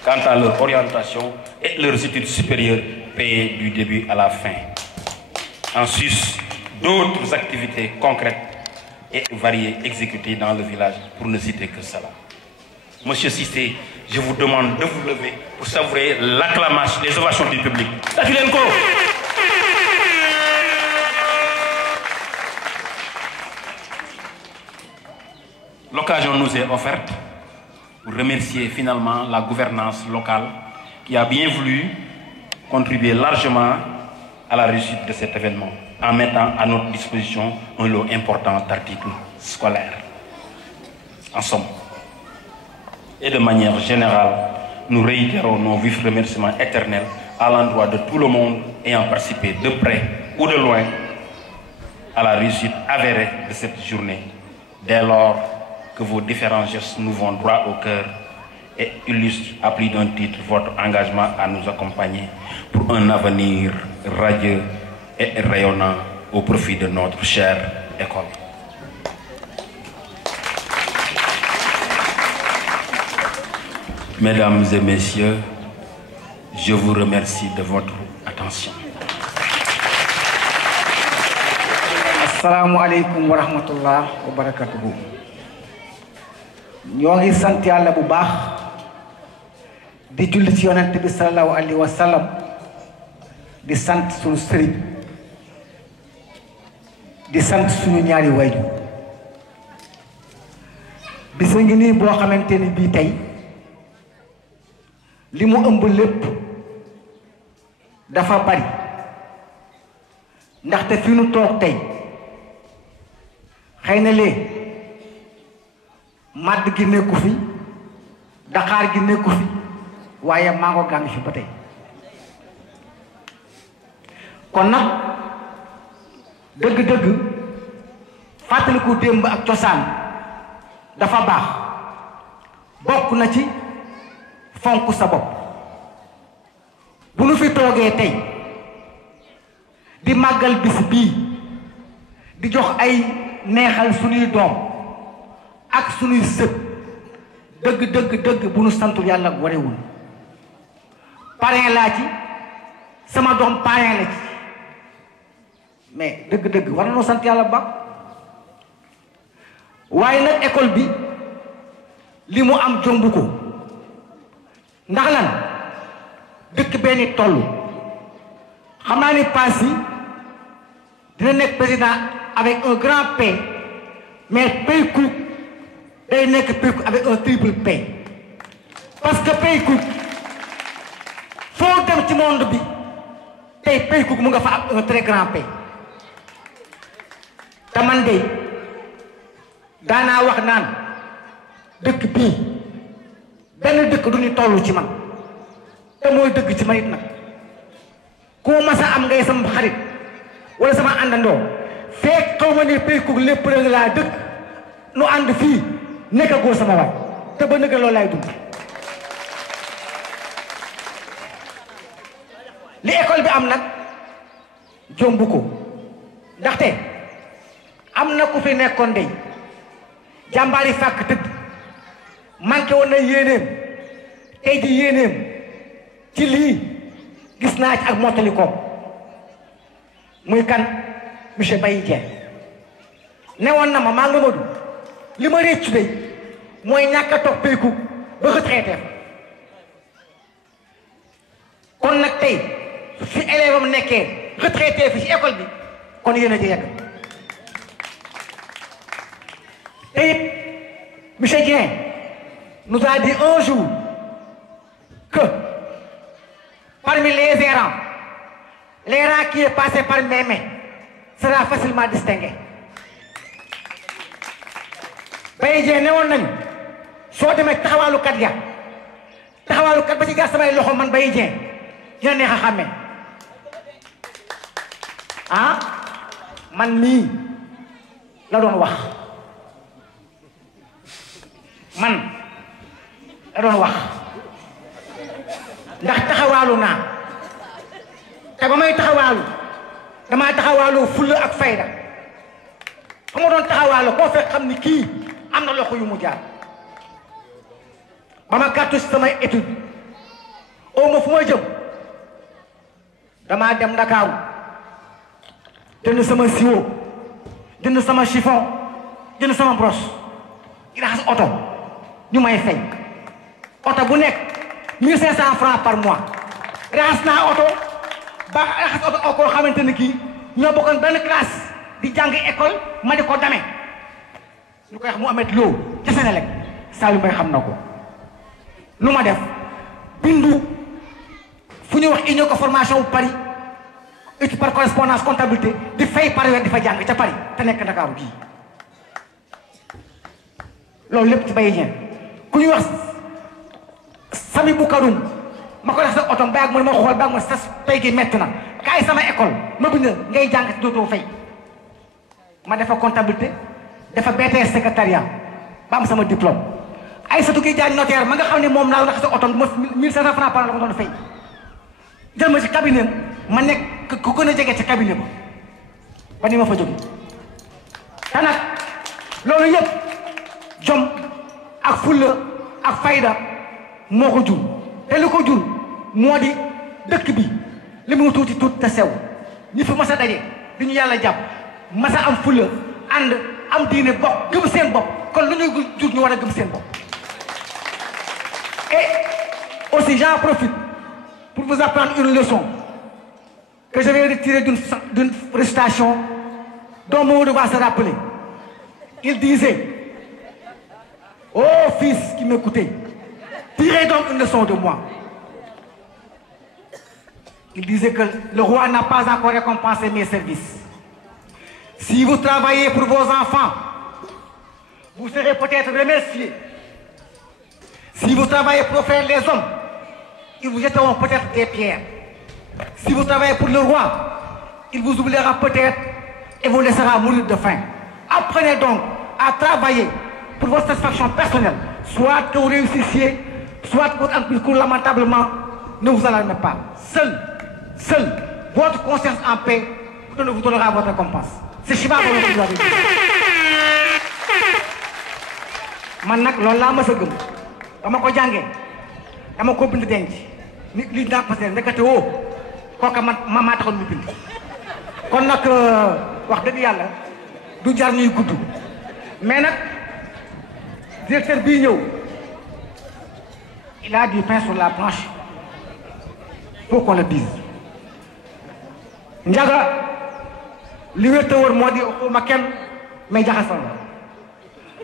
Quant à leur orientation et leurs études supérieures payées du début à la fin. En sus, d'autres activités concrètes et variées exécutées dans le village, pour ne citer que cela. Monsieur Sissé, je vous demande de vous lever pour savourer l'acclamation, les ovations du public. Tatulenko. L'occasion nous est offerte pour remercier finalement la gouvernance locale qui a bien voulu contribuer largement à la réussite de cet événement en mettant à notre disposition un lot important d'articles scolaires. En somme, et de manière générale, nous réitérons nos vifs remerciements éternels à l'endroit de tout le monde ayant participé de près ou de loin à la réussite avérée de cette journée, dès lors que vos différents gestes nous vont droit au cœur et illustrent à plus d'un titre votre engagement à nous accompagner pour un avenir radieux et rayonnant au profit de notre chère école. Mesdames et messieurs, je vous remercie de votre attention. Assalamu alaikum wa rahmatullah wa barakatuhu. ñoo ngi sant yàlla bu baax di julli ci yonent bi sallallahu alayhi wa sallam di sant suñu sëriñ di sant suñu ñaari wayju bisa ngi nii boo xamante ni bii tey li mu ëmb lépp dafa bari ndaxte fi nu toog tey xëy na lee màdd gi nekku fi daxaar gi nekku fi waaye mango gaa ngi fi ba tey kon nag dëgg-dëgg fàttaliku démb ak cosaan dafa baax bokk na ci fonk sa bopp bu nu fi toogee tey di màggal bis bii di jox ay neexal suñuy doom ak suñuy sët dëgg bu nu santul yàlla warewul parrain laa ci sama doom parrain la ci mais dëgg war na noo sant yàlla ba waaye nag école bi li mu am jomb ko ndax lan dëkk benn toll xam naa ni paas yi dina nekk président avec un grand P mais Paycook day nekk Paycook avec un triple P parce que Paycook foo dem ci monde bi tey Paycook mu nga fa am un très grand P te man de daanaa wax naan dëkk bii benn dëkk du ñu toll ci man te mooy dëgg ci man it nag ku mas a am ngay sama xarit wala sama àndandoo fekk xaw ma ne Paycook lépp rek laa dëkk nu ànd fii nekkagoo sama waay te ba nëgg loolu laay dund li école bi am nag jomb ko ndaxte am na ku fi nekkoon de jàmbaar yi fàkk tëdd manqué woon na yéeneem tey ji yéeneem ci lii gis naa ci ak mottali ko muy kan monsieur Baye Dieng newoon na ma maa nga madu li ma réccu de mooy ñàkk a toog Paycook ba retraité kon nag tey fi élève am nekkee retraité fi ci école bi kon yéen a ci yegg te it monsieur Dieng nous a dit un jour que parmi les errants qui est passé par mes mains sera facilement distingué. Baye Dieng ne woon nañu soo demee taxawaalukat ya taxawaalukat ba ci gas samay loxo man Baye Dieng dina neex a xàmme ah man mii la doon wax man la doon wax ndax taxawaalu naa te ba may taxawaalu damaa taxawaalu fulla ak fayda fa ma doon taxawaalu koo fekk xam ni kii am na loxo yu mu jaar ba ma gàttu si samay étude oo ma fu ma jëm damaa dem Ndakaaru jënd sama siwo jënd sama chiffon jënd sama brosse di raxas oto ñu may fay oto bu nekk 1500 francs par mois raxas naa oto ba raxas oto koo xamante ni kii ñoo bokkoon benn classe di jàng école ma di ko dame ñu koy wax mu amet loo ci Sénélec saa yu may xam na ko lu ma def bindu fu ñuy wax union ko formation bu Paris étude par correspondance comptabilité di fay par weer di fa jàng ca Paris te nekk Ndakaaru gii loolu lépp ci Baye Dieng ku ñuy wax Sami Boukaroum ma ko def sa oto baag ma xool baag ma sas pay gi metti na kaay sama école ma bind ngay jàng ci dootoo fay ma defa comptabilité dafa BTS secrétariat ba am sama diplôme ay satu ki jaay notaire ma nga xam ne moom laa rax sa oto ma 1500 francs par la ma doon fay jël ma ci cabinet ma nekk ku gën a jege ci cabinet ba ni ma fa jóge te nag loolu yëpp jom ak fulla ak fayda moo ko jur te li ko jur moo di dëkk bi li mu tuuti tuuti te sew ñi fi mas a daje di ñu yàlla jàpp mas a am fulla ànd am diine bokk gëm seen bopp kon lu ñuy jur ñu war a gëm seen bopp et aussi j'en profite pour vous apprendre une leçon que je vais retirer d'une récitation dont Mamadou va se rappeler. Il disait, ô fils qui m'écoutez, tirez donc une leçon de moi. Il disait que le roi n'a pas encore récompensé mes services. Si vous travaillez pour vos enfants, vous serez peut-être remerciés. Si vous travaillez pour faire les hommes, ils vous jetteront peut-être des pierres. Si vous travaillez pour le roi, il vous oubliera peut-être et vous laissera mourir de faim. Apprenez donc à travailler pour votre satisfaction personnelle. Soit que vous réussissiez, soit que votre entreprise court lamentablement, ne vous alarmez pas. Seul votre conscience en paix vous donnera votre récompense. C'est Chiba Bolo qui vous a dit. Man nag loolu laa mës a gëm dama ko jàngee dama ko bind denc nit li naa parce que ndekete woo kooka man maa taxoon ñu bind kon nag wax dëgg yàlla du jar ñuy gudd mais nag directeur bii ñëw il a du pain sur la planche. Faut qu'on le dise. Ndiaga li wér te wër moo di ma kenn mais jaxasal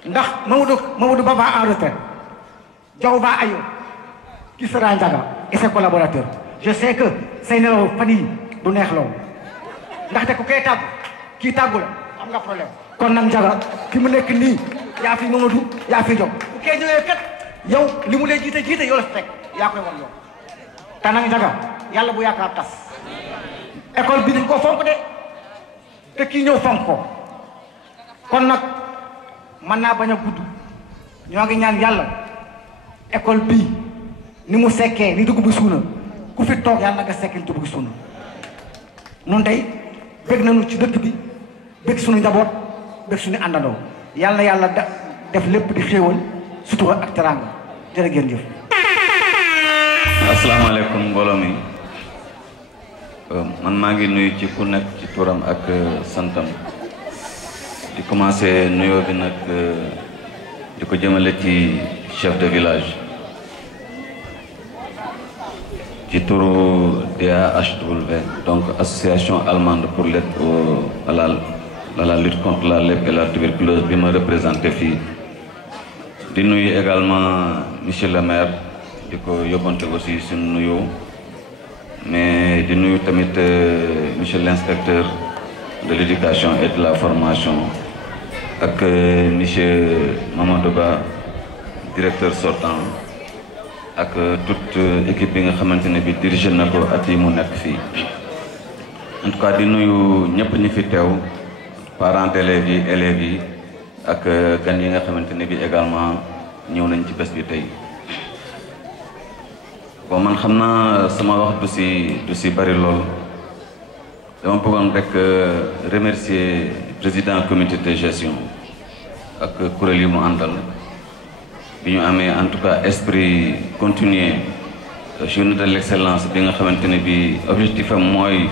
la ndax Mamadou Ba va en retraite. Diaw va ailleurs. Qui sera Ndiaga et ses collaborateurs. Je sais que say nelaw fan yi du neex loolu ndaxte ku koy tàggu kii tàggu la am nga problème. kon nag Ndiaga ki mu nekk nii yaa fi Mamadou yaa fi Diaw bu kee ñëwee kat yow li mu lay jiite yow la fekk yaa koy wan yow te nag Ndiaga yàlla bu yaakaar tas école bi dañ koo fonk de te kii ñëw fonk ko kon nag mën naa bañ a gudd ñoo ngi ñaan yàlla école bii ni mu sekkee ni dugub bi suuna ku fi toog yàlla nga sekkee ni dugub bi suuna noonu tey bëgg nañu ci dëkk bi bëgg suñu njaboot bëgg suñu àndandoo yàlla yàlla def lépp di xéewal sutura ak teraanga jërë ngeen jëf. asalaamaaleykum mbooloo mi man maa ngi nuyu ci ku nekk ci turam ak santam di commencé nuyoo bi nag di ko jëmale ci chef de village ci turu DAHW donc association allemande pour l'aide à la lutte contre la lèpre et la tuberculose bi ma représenté fii di nuyu également monsieur le maire di ko yóbbante aussi suñu nuyu mais di nuyu tamit monsieur l'inspecteur de l'éducation et de la formation ak monsieur Mamadou Ba directeur sortant ak toute équipe bi nga xamante ne bi dirigé na ko at yi mu nekk fii en tout cas di nuyu ñëpp ñi fi teew parents d'élèves yi élèves yi ak gan yi nga xamante ne bi également ñëw nañ ci bés bi tey bon man xam naa sama wax du si bari lool dama bëggoon rek remercier président comité de gestion ak kuréel yi mu àndal bi ñu amee en tout cas esprit continuer journée de l'excellence bi nga xamante ne bi objectif am mooy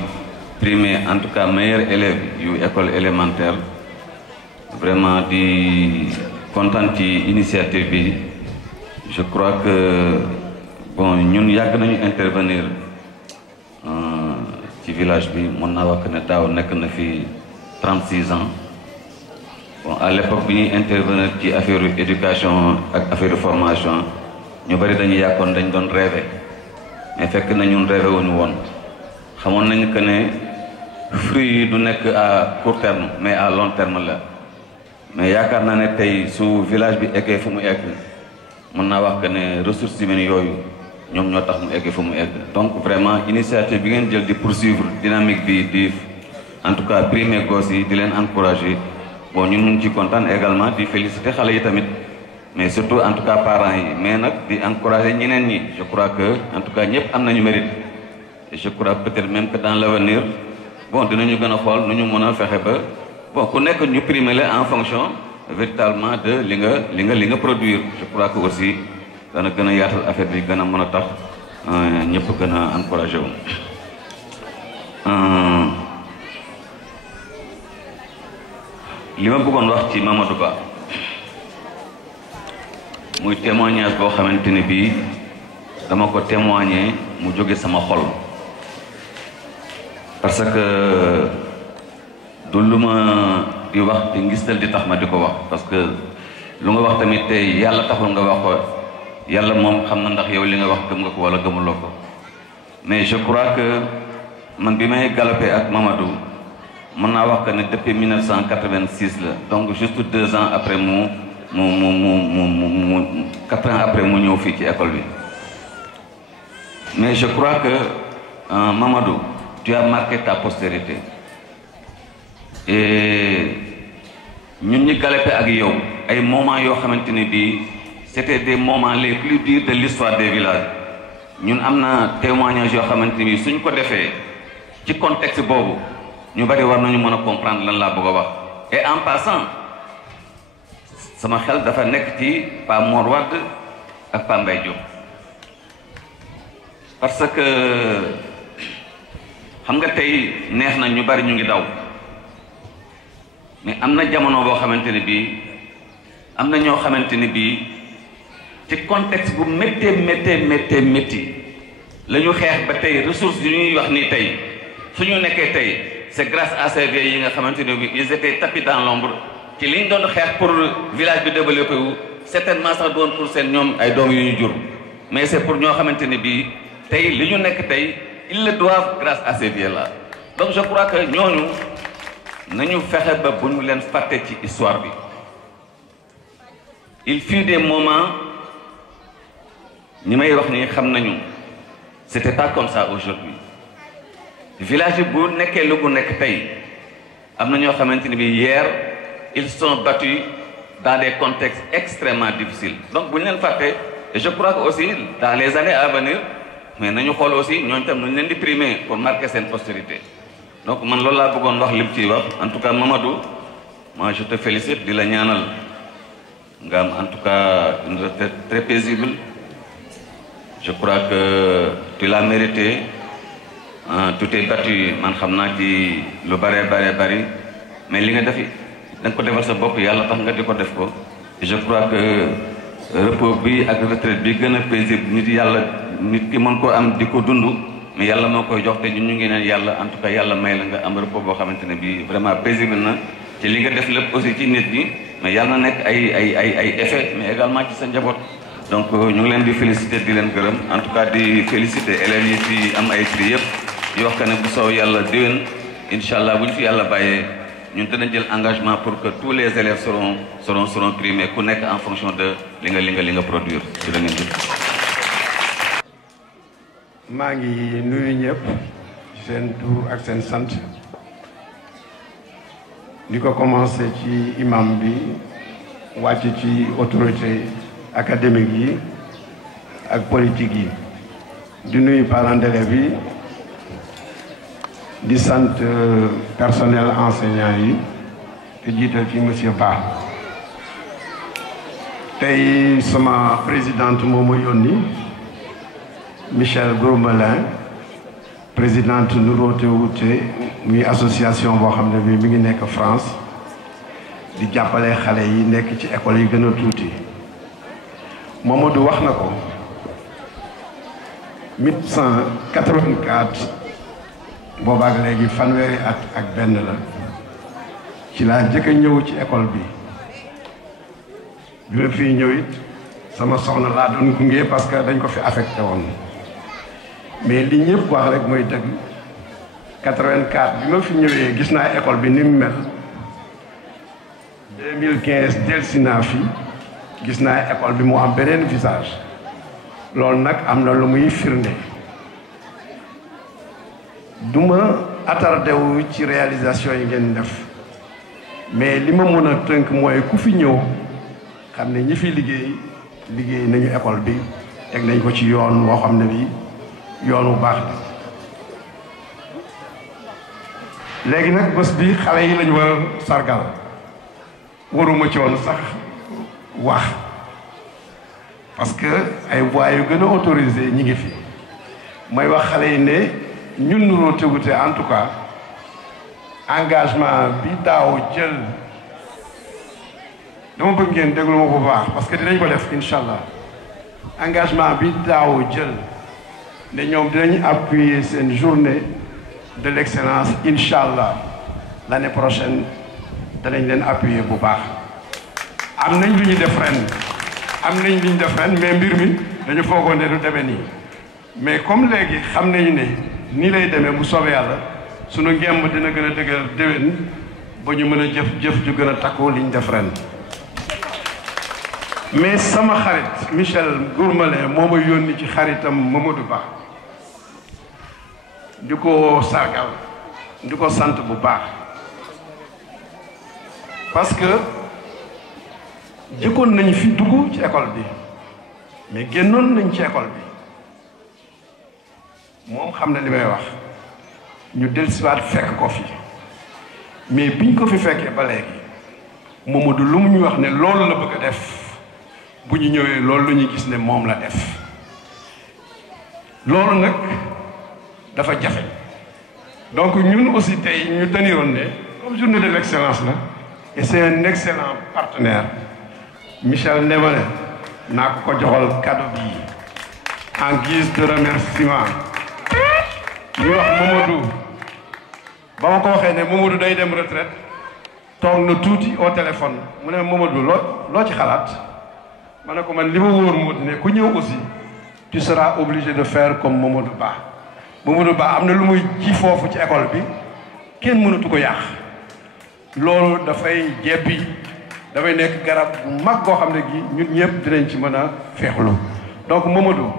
primer en tout cas meilleurs élèves yu école élémentaire vraiment di kontaan ci initiative bi je crois que bon ñun yàgg nañu intervenir ci village bi mën naa wax ne daaw nekk na fi 36 ans bon à l'époque bi ñuy intervenir ci affaire éducation ak affaire formation ñu bari dañuy yàkkoon dañ doon rêver mais fekk na ñun rêver wuñu woon xamoon nañu que ne fruits yi du nekk à court terme mais à long terme la mais yaakaar naa ne tey su village bi eggee fu mu egg mën naa wax que ne ressources humaines yooyu ñoom ñoo tax mu egg fu mu egg donc vraiment initiative bi ngeen jël di poursuivre dynamique bi di en tout cas primer gosses yi di leen encourager bon ñun ñu ngi ci kontaan également di féliciter xale yi tamit mais surtout en tout cas parents yi mais nag di encourager ñeneen ñi je crois que en tout cas ñëpp am nañu mérite et je crois peut-être même que dans l'avenir bon dinañu gën a xool nu ñu mën a fexe ba bon ku nekk ñu primer la en fonction véritablement de li nga produire je crois que aussi dana gën a yaatal affaire bi gën a mën a tax ñëpp gën a encouragé wu. li ma bëggoon wax ci Mamadou Ba muy témoignage boo xamante ne bii dama ko témoigner mu jóge sama xol parce que du lu ma di wax di ngistal di tax ma di ko wax parce que lu nga wax tamit tey yàlla taxul nga wax ko yàlla moom xam na ndax yow li nga wax gëm nga ko wala gëmuloo ko mais je crois que man bi may galopé ak Mamadou mën naa wax que ne depuis 1986 la donc juste 2 ans après 4 ans après mu ñëw fii ci école bi mais je crois que Mamadou tu as marqué ta postérité et ñun ñi galopé ak yow ay moments yoo xamante ne bii c'était des moments les plus durs de l'histoire des villages ñun am na témoignages yoo xamante ni suñ ko defee ci contexte boobu ñu bari war nañu mën a comprendre lan laa bëgg a wax et en passant sama xel dafa nekk ci Pa Mor Wade ak Pa Mbaye Diop parce que xam nga tey neex na ñu bari ñu ngi daw mais am na jamono boo xamante ne bii am na ñoo xamante ne bii ci contexte bu métti la ñu xeex ba tey ressources yi ñuy wax ni tey su ñu nekkee tey c'est grâce à ces vieux yi nga xamante ne bi ils étaient tapis dans l'ombre ci li ñu doon xeex pour village bi développé wu certainement sax doon pour seen ñoom ay doom yu ñu jur mais c'est pour ñoo xamante ne bii tey li ñu nekk tey ils le doivent grâce à ces vieux là donc je crois que ñooñu nañu fexe ba bu ñu leen fàtte ci histoire bi il fut des moments ñi may wax ni xam nañu c'était pas comme ça aujourd'hui village yi bu nekkee lu bu nekk tey am na ñoo xamante ni bi hier ils sont battus dans des contextes extrêmement difficiles donc bu ñu leen fàtte et je crois que aussi dans les années à venir mais nañu xool aussi ñooñu tam nañu leen di primer pour marquer seen postérité donc man loolu laa bëggoon wax lim ciy wax en tout cas Mamadou moi je te félicite di la ñaanal nga am en tout cas une retraite très paisible je crois que tu l'as mérité tu t'es battu man xam naa ci lu bari mais li nga defi da nga ko defal sa bopp yàlla tax nga di ko def ko et je crois que repos bi ak retraite bi gën a paisible nit ki mën koo am di ko dund mais yàlla moo koy jox te ñu ngi neen yàlla en tout cas yàlla may la nga am repos boo xamante ne bii vraiment paisible na ci li nga def lépp aussi ci nit ñi mais yàlla na nekk ay effet mais également ci sa njaboot donc ñu ngi leen di féliciter di leen gërëm en tout cas di féliciter élèves yi fi am ay prix yëpp di wax que ne bu soow yàlla déwén incha allah bu ñu fi yàlla bàyyee ñun dinañ jël engagement pour que tous les élèves seront primés ku nekk en fonction de li nga produire ci la ngeen jëf. maa ngi nuyu ñëpp seen tur ak seen sant di ko commencé ci imam bi wàcc ci autorité académique yi ak politique yi di nuyu parents d'élèves yi di sant personnel enseignant yi te jiital ci monsieur Ba tey sama présidente moo ma yónni Michel Gourmelin présidente Nouroté Wouté muy association boo xam ne bi mi ngi nekk France di jàppale xale yi nekk ci école yi gën a tuuti Mamadou wax na ko 1984 boobaak léegi fanweeri at ak benn la ci laa jëkk a ñëw ci école bi ma fii ñëw it sama soxna laa doon gunge parce que dañ ko fi affecté woon mais li ñëpp wax rek mooy dëgg 84 bi ma fi ñëwee gis naa école bi ni mu mel 2015 delsi naa fi gis naa école bi mu am beneen visage loolu nag am na lu muy firnde duma attardé wu ci réalisation yi ngeen def mais li ma mën a tënk mooy ku fi ñëw xam ne ñi fi liggéey nañu école bi teg nañ ko ci yoon woo xam ne bi yoon wu baax bi léegi nag bés bi xale yi lañu war a sargal waruma ci woon sax wax parce que ay voix yu gën a autorisé ñi ngi fi mooy wax xale yi ne ñun Nouroté Wouté en tout cas engagement bi daaw jël dama bëgg ngeen déglu ma bu baax parce que dinañ ko def incha allah engagement bi daaw jël ne ñoom dinañ appuyer seen journée de l'excellence incha allah l'année prochaine danañ leen appuyer bu baax am nañ lu ñu def ren mais mbir mi dañu foogoon ne du demee nii mais comme léegi xam nañu ne nii lay demee bu soobee yàlla sunu ngemb dina gën a dëgër déwén ba ñu mën a jëf ju gën a takku liñ def ren mais sama xarit Michel Gourmelin moo ma yónni ci xaritam Mamadou Ba di ko sargal di ko sant bu baax parce que jëkkoon nañ fi dugg ci école bi mais génnoon nañ ci école bi moom xam na li may wax ñu dellusiwaat fekk ko fi mais biñ ko fi fekkee ba léegi Mamadou lu mu ñu wax ne loolu la bëgg a def bu ñu ñëwee loolu la ñu gis ne moom la def loolu nag dafa jafe donc ñun aussi tey ñu teniroon ne comme journée de l'excellence la et c'est un excellent partenaire Michel Ndemale naa ko joxal cadeau bi en guise de remerciement ñu wax Mamadou ba ma ko waxee ne Mamadou day dem retraite toog na tuuti au téléphone mu ne Mamadou loo ci xalaat ma ne ko man li ma wóor moo di ne ku ñëw aussi tu seras obligé de faire comme Mamadou Ba Mamadou Ba am na lu muy ji foofu ci école bi kenn mënatu ko yàq loolu dafay jebbi dafay nekk garab bu mag goo xam ne gi ñun ñëpp dinañ ci mën a feexlu donc Mamadou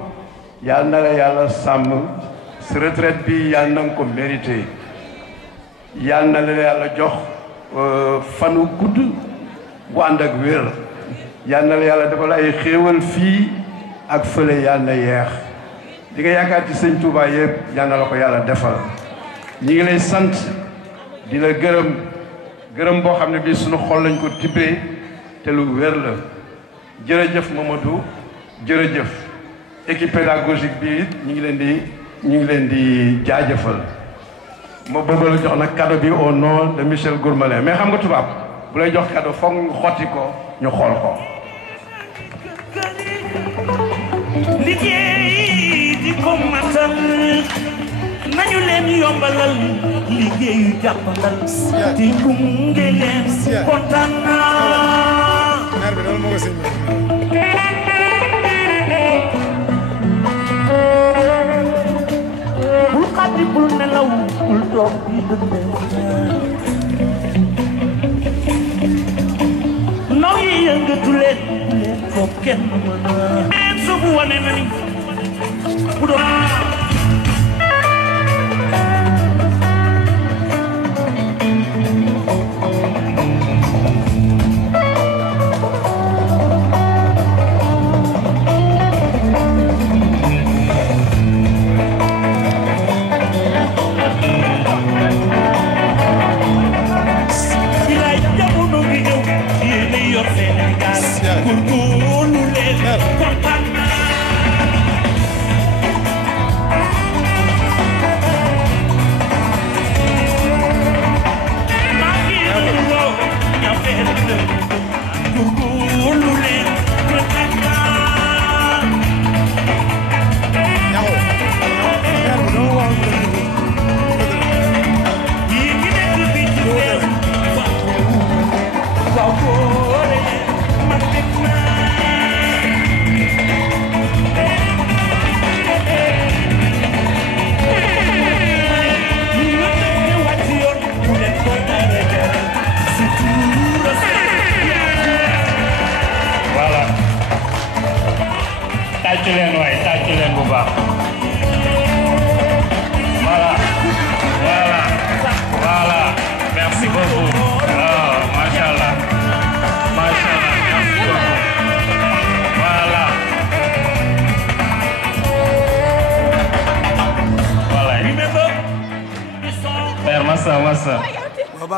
yàlla na la yàlla sàmm sa retraite bi yàlla na nga ko mérité yàlla na la yàlla jox fanu gudd bu ànd ak wér yàlla na la yàlla defal ay xéewal fii ak fële yàlla na yeex li nga yaakaar ci sëñ Touba yëpp yàlla na la ko yàlla defal ñi ngi lay sant di la gërëm boo xam ne bii suñu xol lañ ko tibbee te lu wér la jërëjëf Mamadou jërëjëf équipe pédagogique bi it ñu ngi leen di jaajëfal ma bëgg la jox nag cadeau bi au nom de Michel Gourmalin mais xam nga tubaab bu lay jox cadeau foog nga xotti ko ñu xool ko. liggéey di ko matal nañu leen yombalal liggéeyu jàppandal di gunge leen kontaan naa bul xaddi bul nelaw bul toog di dundee naw yi yëngatu leen toog kenn mën a subu wane na ni bu doon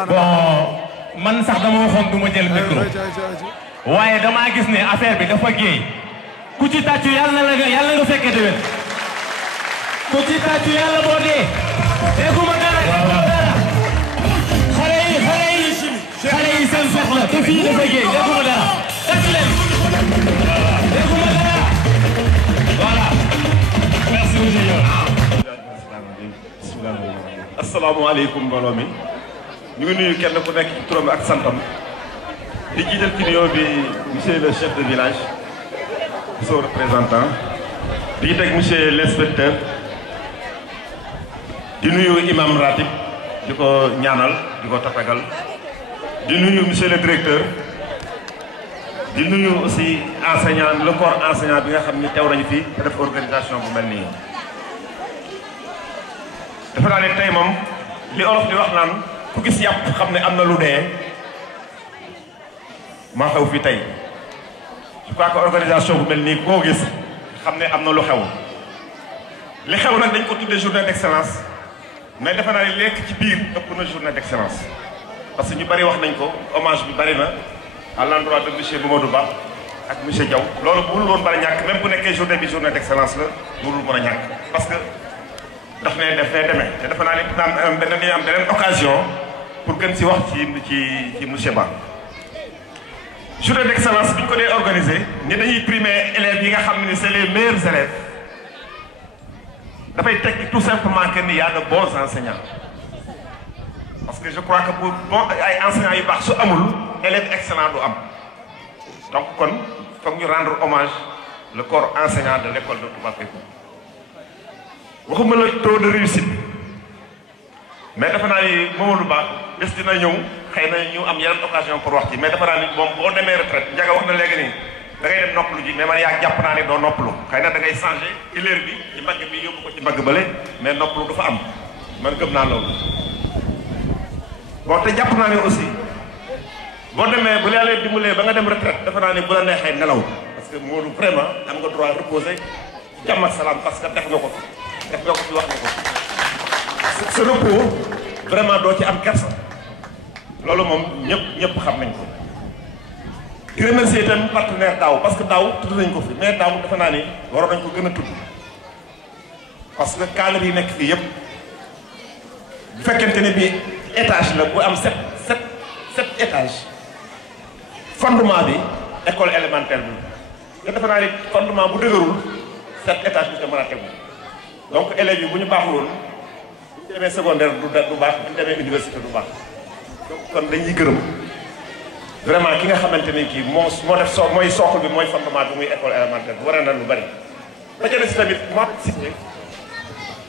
bon man sax dama waxoon du ma jël micro waaye damaa gis ne affaire bi dafa géey ku ci tàccu yàlla nga fekkee déwén ku ci tàccu yàlla boo dee dégguma dara xale yi seen soxla te fii dafa géey dégguma dara tàccu leen dégguma dara voilà merci monsieur asalaamaaleykum mbooloo mi ñu ngi nuyu kenn ku nekk ci turam ak santam di jiital ci nuyoo bi monsieur le chef de village son représentant di teg monsieur l'inspecteur di nuyu imam ratib di ko ñaanal di ko tatagal di nuyu monsieur le directeur di nuyu aussi enseignant le corps enseignant bi nga xam ni teew nañu fii te def organisation bu mel nii dafa naa ne tey moom li olof di wax naan ku gis yàpp xam ne am na lu dee maa xew fii tey je crois que organisation bu mel nii koo gis xam ne am na lu xew li xew nag dañ ko tuddee journée d'excellence mais defe naa ne lekk ci biir ëpp na journée d'excellence parce que ñu bari wax nañ ko hommage bi bari na à l'endroit de monsieur Mamadou Ba ak monsieur Diaw loolu mënul woon bari ñàkk même bu nekkee journée bi journée d'excellence la mënul mën a ñàkk parce que daf ne demee te dafa naa ne dina am beneen occasion pour gën si wax ci monsieur Ba journée d'excellence bi ñu ko dee organisé ni dañuy primer élèves yi nga xam ne c'est les meilleurs élèves dafay tekki tout simplement que ni y a de bons enseignants parce que je crois que bu bon ay enseignants yu baax su amul élèves excellents du am donc kon foog ñu rendre hommage le corps enseignant de l'école de Touba Pekoum waxuma la taux de réussite mais dafa naa ni Mamadou Ba bés dina ñëw xëy na ñu am yeneen occasion pour wax ci mais dafa naa ni moom boo demee retraite Ndiaga wax na léegi nii da ngay dem noppalu ji mais man yaa jàpp naa ni doo noppalu xëy na da ngay changer heure bi ci mbagg bi yóbbu ko ci mbagg bële mais noppalu du fa am man gëm naa loolu. bon te jàpp naa ne aussi boo demee bu la yàlla dimbalee ba nga dem retraite dafa naa ni bu la neexee nelaw parce que Modou vraiment am nga droit reposer jàmm ak salaam parce que def nga ko fi wax nga ko ce repos vraiment doo ci am kersa loolu moom ñëpp xam nañ ko. di remercier itam partenaire daaw parce que daaw tudd nañ ko fi mais daaw dafa naa ni waroon nañ ko gën a tudd parce que cadre yi nekk fii yëpp bu fekkente ne bii étage la bu am sept étage fondement bi école élémentaire bi te dafa naa ni fondement bu dëgërul 7 étage bi te mën a tegu donc élèves yi bu ñu baaxul woon bu ñu demee secondaire du baax bu ñu demee université du baax donc kon dañuy gërëm vraiment ki nga xamante ni kii moo def mooy socle bi mooy fondement bi muy école élémentaire bi war na lu bari. ba ca des tamit moo cité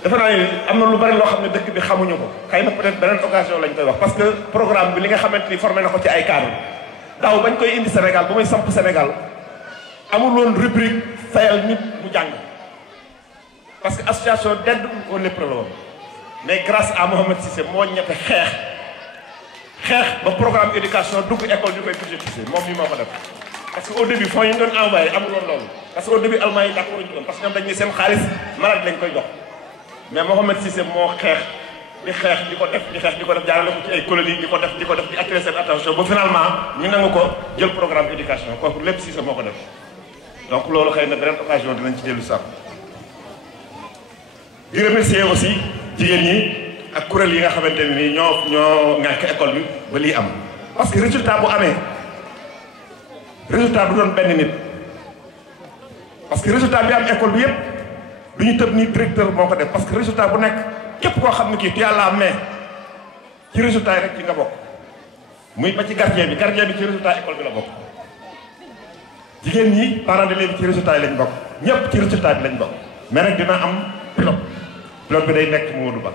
dafa naa ni am na lu bari loo xam ne dëkk bi xamuñu ko xëy na peut-être beneen occasion lañ koy wax parce que programme bi li nga xamante ni formé na ko ci ay cadre daaw bañ koy indi Sénégal ba muy samp Sénégal amul woon rubrique fayal nit mu jàng parce que association d'aide aux lépreux la woon mais grâce à Mohamed Cissé moo ñette xeex ba programme éducation dugg école ñu koy budgétiser moom mi moo ko def parce que au début fonds yi ñu doon envoyé amul woon loolu parce que au début allemand yi d'accord ñu doon parce que ñoom dañ ne seen xaalis malade lañ koy jox mais Mohamed Cissé moo xeex di ko def jaarale ko ci ay colonies di ko def di attirer seen attention ba finalement ñu nangu ko jël programme éducation kooku lépp Cissé moo ko def donc loolu xëy na beneen occasion dinañ ci dellu sax di remercier aussi jigéen ñi ak kuréel yi nga xamante ne nii ñoo ŋànk école bi ba lii am parce que résultat bu amee résultat du doon benn nit parce que résultat bi am école bi yépp du ñu tëb ni directeur moo ko def parce que résultat bu nekk képp koo xam ne kii tu as la main ci résultat yi rek ci nga bokk muy ba ci gardien bi ci résultat école bi la bokk jigéen ñi parents d'élèves ci résultat yi lañ bokk ñëpp ci résultat bi lañ bokk mais nag dina am pilote bi day nekk Modou Ba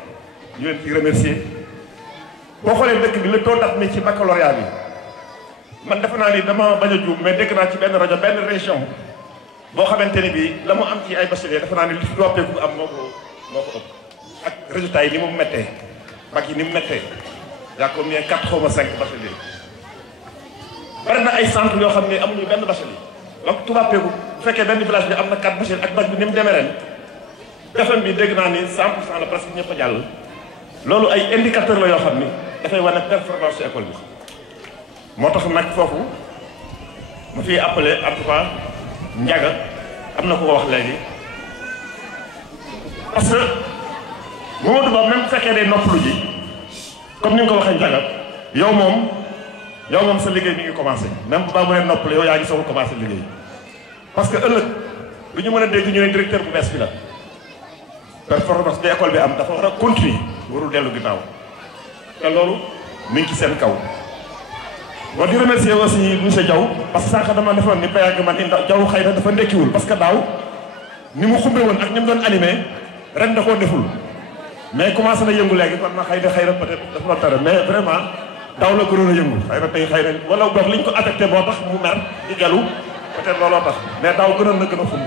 ñu leen ci remercier boo xoolee dëkk bi le taux d'admission ci baccalauréat bi man defe naa ni dama bañ a juum mais dégg naa ci benn rajo benn région boo xamante ni bii la mu am ci ay bachelier defe naa ni li doppeeku am moo ko ëpp ak résultats yi ni mu méttee bac yi ni mu méttee yaa combien 4 xaw ma 5 bachelier bari na ay centre yoo xam ne amuñu benn bachelier donc tubaapeeku bu fekkee benn village bi am na 4 bachelier ak bac bi ni mu demee ren defam bi dégg naa ni 100% la presque ñëpp a jàll loolu ay indicateur la yoo xam ni dafay wane performance ci école bi moo tax nag foofu ma fiy appelé en tout cas Ndiaga am na ko wax léegi parce que Mamadou Ba même bu fekkee day noppalu ji comme ni nga ko waxee Ndiaga yow moom sa liggéey mi ngi commencé même bu baax mu ne noppalu yow yaa ngi soog a commencé liggéey parce que ëllëg lu ñu mën a dégg ñu ne directeur bu bees bi la performance bi école bi am dafa war a continuer warul dellu ginnaaw te loolu mi ngi ci seen kaw. bon di remercier aussi monsieur Diaw parce que sànq dama defoon ni bayag man ndax Diaw xëy na dafa ndekkiwul parce que daaw ni mu xumbe woon ak ni mu doon animé ren da koo deful mais commencé na yëngu léegi kon na xëy na peut-être dafa doon tere mais vraiment daaw la gënoon a yëngu xëy na tey xëy na wala boog li ñu ko affecté moo tax mu mer di gelu peut-être looloo tax mais daaw gënoon na gën a xumb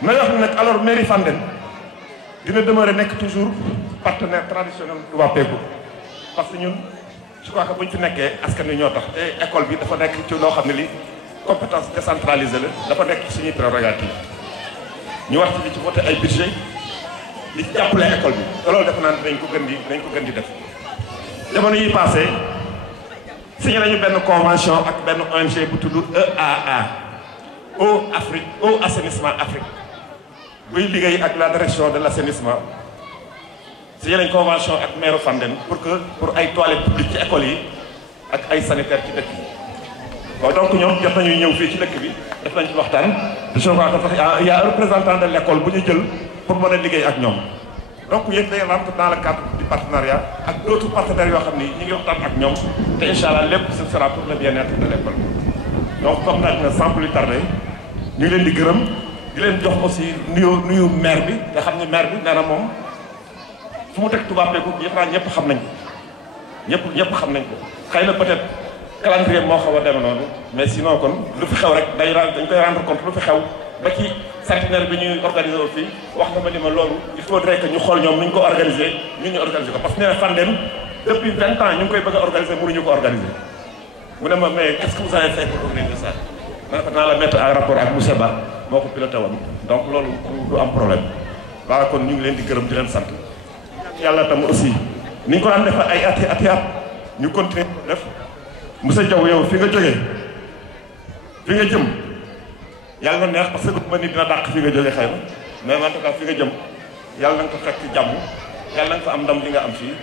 may wax nag alors mairie Fandène dina demeurer nekk toujours partenaire traditionnel Touba Pekoum parce que ñun je crois que bu ñu fi nekkee askan wi ñoo tax te école bi dafa nekk ci loo xam ne li compétence décentralisée la dafa nekk suñuy prérogative ñu war ci di ci voté ay budget di ci jàppale école bi te loolu defe naa ne dinañ ko gën di def jamono yi passé signé nañu benn convention ak benn ONG bu tudd EAA Eau Assainissement Afrique buy liggéey ak la direction de l'assainissement signé nañ convention ak maire Fandène pour ay toilettes publiques ci école yi ak ay sanitaires ci dëkk yi bon donc ñoom jot nañu ñëw fii ci dëkk bi def nañ ci waxtaan je crois que sax y a un représentant de l'école bu ñu jël pour mën a liggéey ak ñoom donc yéen day rentre dans le cadre du partenariat ak d'autres partenaires yoo xam ni ñu ngi waxtaan ak ñoom te incha allah lépp ce sera pour le bien-être de l'école donc comme nag sans plus tarder ñu ngi leen di gërëm di leen jox aussi nuyu maire bi te xam ne maire bi nee na moom fu mu teg Touba Pekouk ñëpp xam nañ ko ñëpp xam nañ ko xëy na peut-être calendrier moo xaw a demee noonu mais sinon kon lu fi xew rek dañ koy rendre compte lu fi xew ba ci centenaire bi ñuy organisé wu fii wax na ma ni ma loolu il faudrait que ñu xool ñoom nu ñu ko organisé ñu organisé ko parce que nee na Fandène depuis 20 ans ñu ngi koy bëgg a organisé mënuñu ko organisé mu ne ma mais qu'est-ce que vous avez fait pour organiser ça ma ne ko dinaa la mettre en rapport ak monsieur Ba moo ko piloté woon donc loolu du am problème waaw kon ñu ngi leen di gërëm di leen sant yàlla tam aussi ni ñu ko daan defar ay ati at ñu continuer def monsieur Diaw yow fi nga jógee fi nga jëm yàlla na neex parce que ma ni dina dàq fi nga jógee xëy na mais en tout cas fi nga jëm yàlla na nga ko fekk ci jàmm yàlla na nga fa am ndam li nga am fii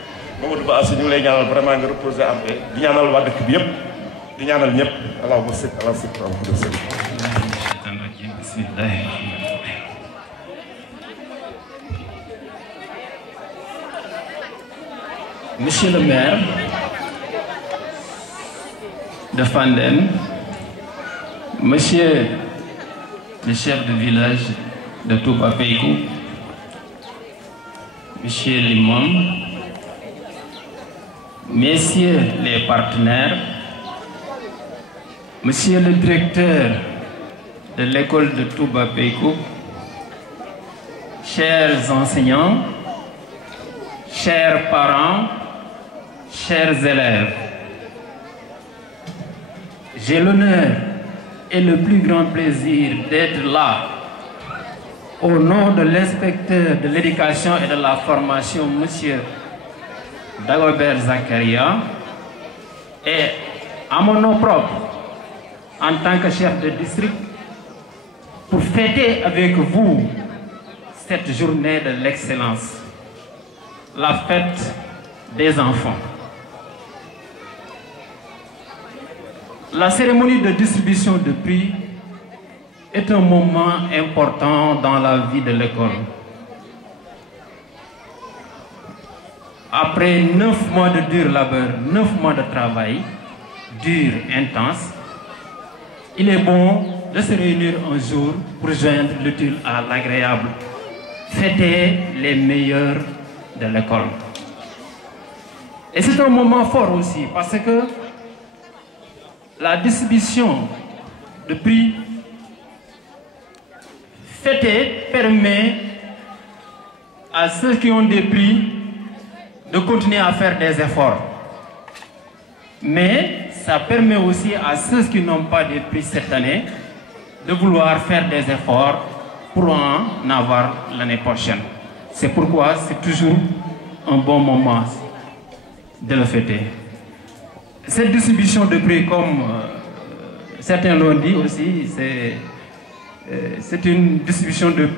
Mamadou Ba aussi ñu ngi lay ñaanal vraiment nga reposer en paix di ñaanal waa dëkk bi yëpp di ñaanal ñëpp allahumma salli ala sayyidina Muhammad bismillah. Monsieur le maire de Fandène, monsieur le chef de village de Touba Pekouk, monsieur l'imam, messieurs les partenaires, monsieur le directeur de l'école de Touba Pekouk, chers enseignants, chers parents, chers élèves, j'ai l'honneur et le plus grand plaisir d'être là au nom de l'inspecteur de l'éducation et de la formation, M. Dagobert Zakaria, et à mon nom propre, en tant que chef de district, pour fêter avec vous cette journée de l'excellence, la fête des enfants. La cérémonie de distribution de prix est un moment important dans la vie de l'école. Après 9 mois de dur labeur, 9 mois de travail dur, intense, il est bon de se réunir un jour pour joindre l'utile à l'agréable, fêter les meilleurs de l'école. Et c'est un moment fort aussi parce que la distribution de prix fêtée permet à ceux qui ont des prix de continuer à faire des efforts. Mais ça permet aussi à ceux qui n'ont pas de prix cette année de vouloir faire des efforts pour en avoir l'année prochaine. C'est pourquoi c'est toujours un bon moment de le fêter. Cette distribution de prix, comme certains l'ont dit aussi, c'est une distribution de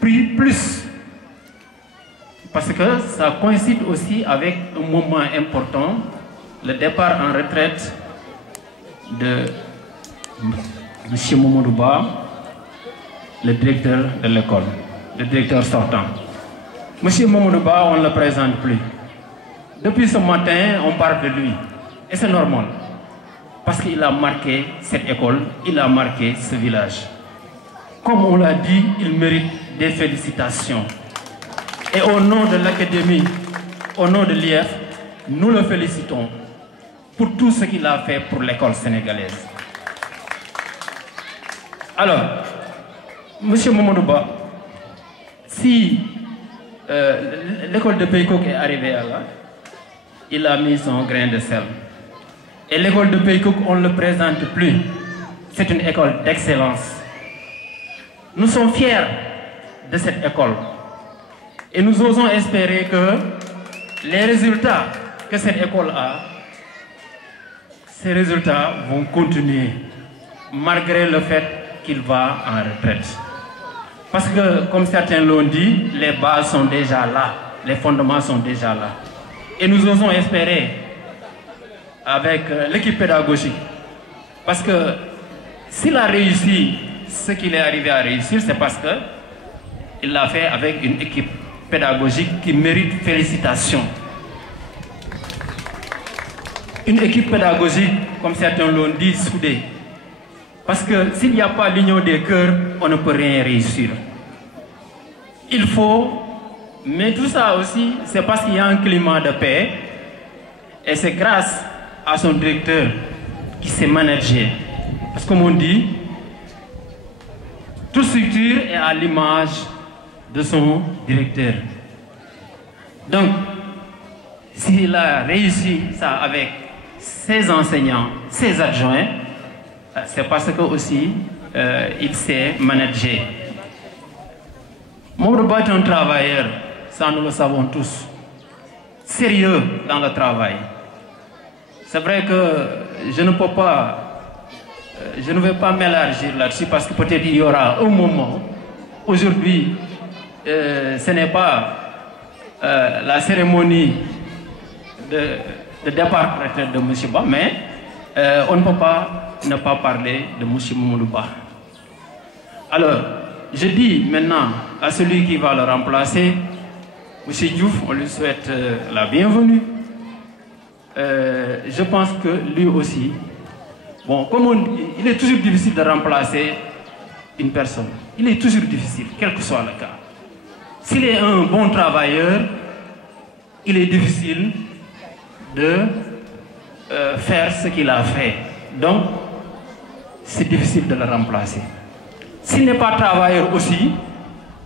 prix plus. Parce que ça coïncide aussi avec un moment important, le départ en retraite de M. Mamadou Ba, le directeur de l'école, le directeur sortant. M. Mamadou Ba, on ne le présente plus. Depuis ce matin, on parle de lui. Et c'est normal. Parce qu'il a marqué cette école, il a marqué ce village. Comme on l'a dit, il mérite des félicitations. Et au nom de l'académie, au nom de l'IF, nous le félicitons pour tout ce qu'il a fait pour l'école sénégalaise. Alors, M. Mamadou Ba, si l'école de Pekouk est arrivée à là, il a mis son grain de sel. Et l'école de Pekouk, on ne le présente plus. C'est une école d'excellence. Nous sommes fiers de cette école. Et nous osons espérer que les résultats que cette école a, ces résultats vont continuer, malgré le fait qu'il va en retraite. Parce que, comme certains l'ont dit, les bases sont déjà là, les fondements sont déjà là. Et nous osons espérer, avec l'équipe pédagogique, Parce que s'il a réussi ce qu'il est arrivé à réussir, c'est parce que il l'a fait avec une équipe pédagogique qui mérite félicitations. Une équipe pédagogique, comme certains l'ont dit, soudée. Parce que s'il n'y a pas l'union des cœurs, on ne peut rien réussir. Il faut, mais tout ça aussi, c'est parce qu'il y a un climat de paix. Et c'est grâce à son directeur qui s'est managé. Parce que comme on dit, toute structure est à l'image de son directeur. Donc, s'il a réussi ça avec ses enseignants, ses adjoints, c'est parce que aussi il s'est managé. Mamadou est un travailleur, ça nous le savons tous, sérieux dans le travail. C'est vrai que je ne peux pas, je ne vais pas m'élargir là-dessus parce que peut-être il y aura un moment. Aujourd'hui, ce n'est pas la cérémonie de départ retraite de M. Ba, mais on ne peut pas ne pas parler de M. Mamadou Ba. Alors, je dis maintenant à celui qui va le remplacer, M. Diouf, on lui souhaite la bienvenue. Je pense que lui aussi, bon, comme il est toujours difficile de remplacer une personne. Il est toujours difficile, quel que soit le cas. S'il est un bon travailleur, il est difficile de faire ce qu'il a fait. Donc, c'est difficile de le remplacer. S'il n'est pas travailleur aussi,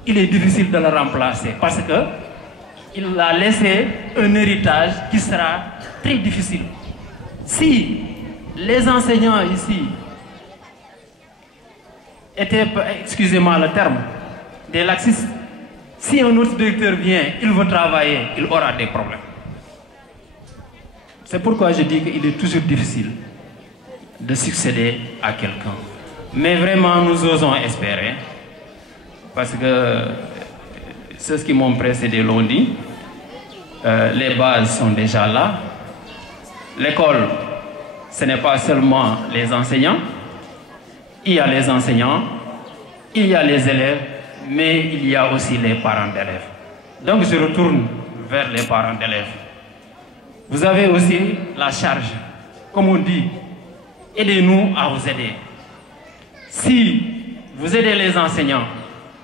il est difficile de le remplacer parce que il a laissé un héritage qui sera très difficile. Si les enseignants ici étaient, excusez-moi le terme, des laxistes, si un autre directeur vient, il veut travailler, il aura des problèmes. C'est pourquoi je dis qu'il est toujours difficile de succéder à quelqu'un. Mais vraiment, nous osons espérer, parce que ceux qui m'ont précédé l'ont dit, les bases sont déjà là. L'école, ce n'est pas seulement les enseignants. Il y a les enseignants, il y a les élèves, mais il y a aussi les parents d'élèves. Donc je retourne vers les parents d'élèves. Vous avez aussi la charge, comme on dit, aidez-nous à vous aider. Si vous aidez les enseignants,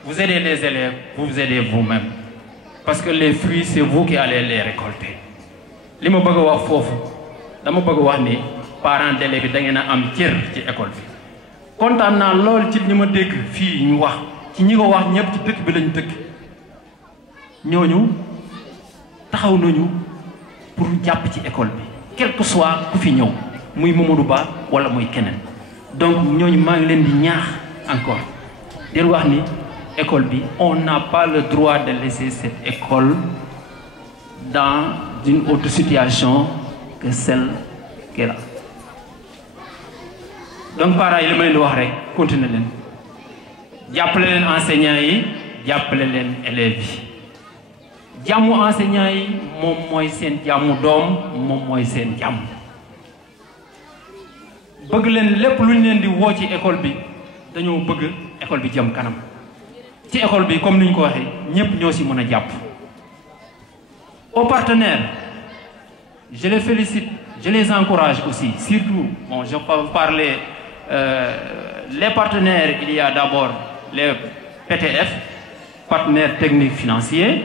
vous aidez les élèves, vous vous aidez vous-même. Parce que les fruits, c'est vous qui allez les récolter. Ce que je veux dire, c'est que parents d'élèves ont un tir ci école bi. Kontaan naa lool ci ñi ma dégg fii ñu wax ci ñi ko wax ñëpp ci dëkk bi lañ dëkk ñooñu taxaw nañu pour jàpp ci école bi quel que soit ku fi ñëw muy Mamadou Ba wala muy keneen. Donc ñooñu maa ngi leen di ñaax encore di wax ni école bi on n'a pas le droit de laisser cette école dans une autre situation que celle qu'elle a. Donc parents yi li ma leen di wax rek continuer leen jàppale leen enseignants yi jàppale leen élèves yi jàmmu enseignants yi moom mooy seen jàmmu doom moom mooy seen jàmm bëgg leen lépp lu ñu leen di woo ci école bi dañoo bëgg école bi jëm kanam ci école bi comme ni ñu ko waxee ñëpp ñoo si mën a jàpp. Aux partenaires je les félicite je les encourage aussi surtout bon je peux parler les partenaires. Il y a d'abord les PTF, partenaires techniques financiers,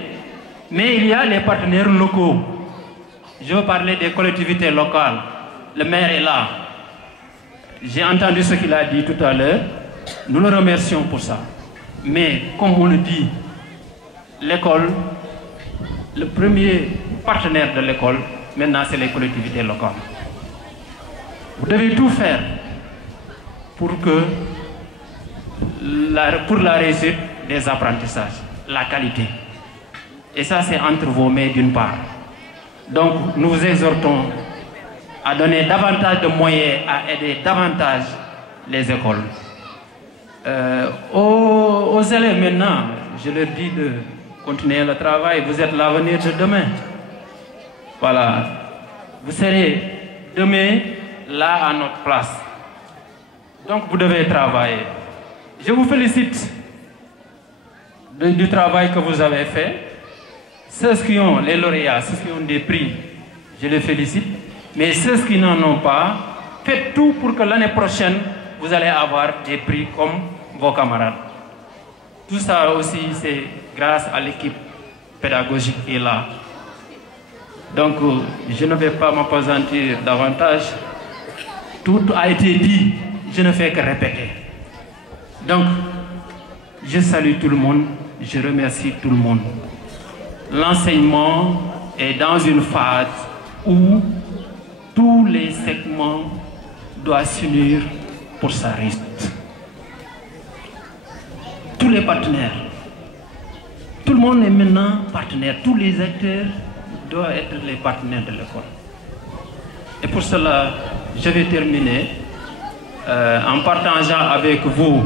mais il y a les partenaires locaux. Je veux parler des collectivités locales. Le maire est là. J'ai entendu ce qu'il a dit tout à l'heure. Nous le remercions pour ça. Mais comme on le dit, l'école, le premier partenaire de l'école, maintenant c'est les collectivités locales. Vous devez tout faire pour la réussite des apprentissages, la qualité. Et ça, c'est entre vos mains d'une part. Donc, nous vous exhortons à donner davantage de moyens, à aider davantage les écoles. Aux élèves maintenant, je leur dis de continuer le travail. Vous êtes l'avenir de demain. Voilà. Vous serez demain là à notre place. Donc vous devez travailler. Je vous félicite du travail que vous avez fait. Ceux qui ont les lauréats, ceux qui ont des prix, je les félicite. Mais ceux qui n'en ont pas, faites tout pour que l'année prochaine, vous allez avoir des prix comme vos camarades. Tout ça aussi, c'est grâce à l'équipe pédagogique qui est là. Donc, je ne vais pas m'appesantir davantage. Tout a été dit, je ne fais que répéter. Donc, je salue tout le monde, je remercie tout le monde. L'enseignement est dans une phase où tous les segments doivent s'unir pour sa réussite. Tous les partenaires, tout le monde est maintenant partenaire, tous les acteurs doivent être les partenaires de l'école. Et pour cela, je vais terminer en partageant avec vous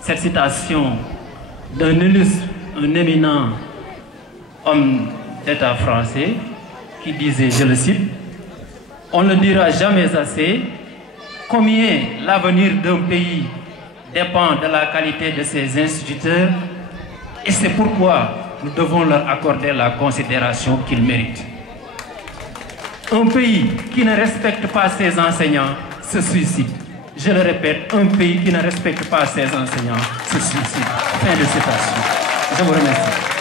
cette citation d'un illustre, un éminent homme d'État français qui disait, je le cite, « On ne dira jamais assez combien l'avenir d'un pays dépend de la qualité de ses instituteurs et c'est pourquoi nous devons leur accorder la considération qu'ils méritent. Un pays qui ne respecte pas ses enseignants se suicide. Je le répète, un pays qui ne respecte pas ses enseignants se suicide. » Fin de citation. Je vous remercie.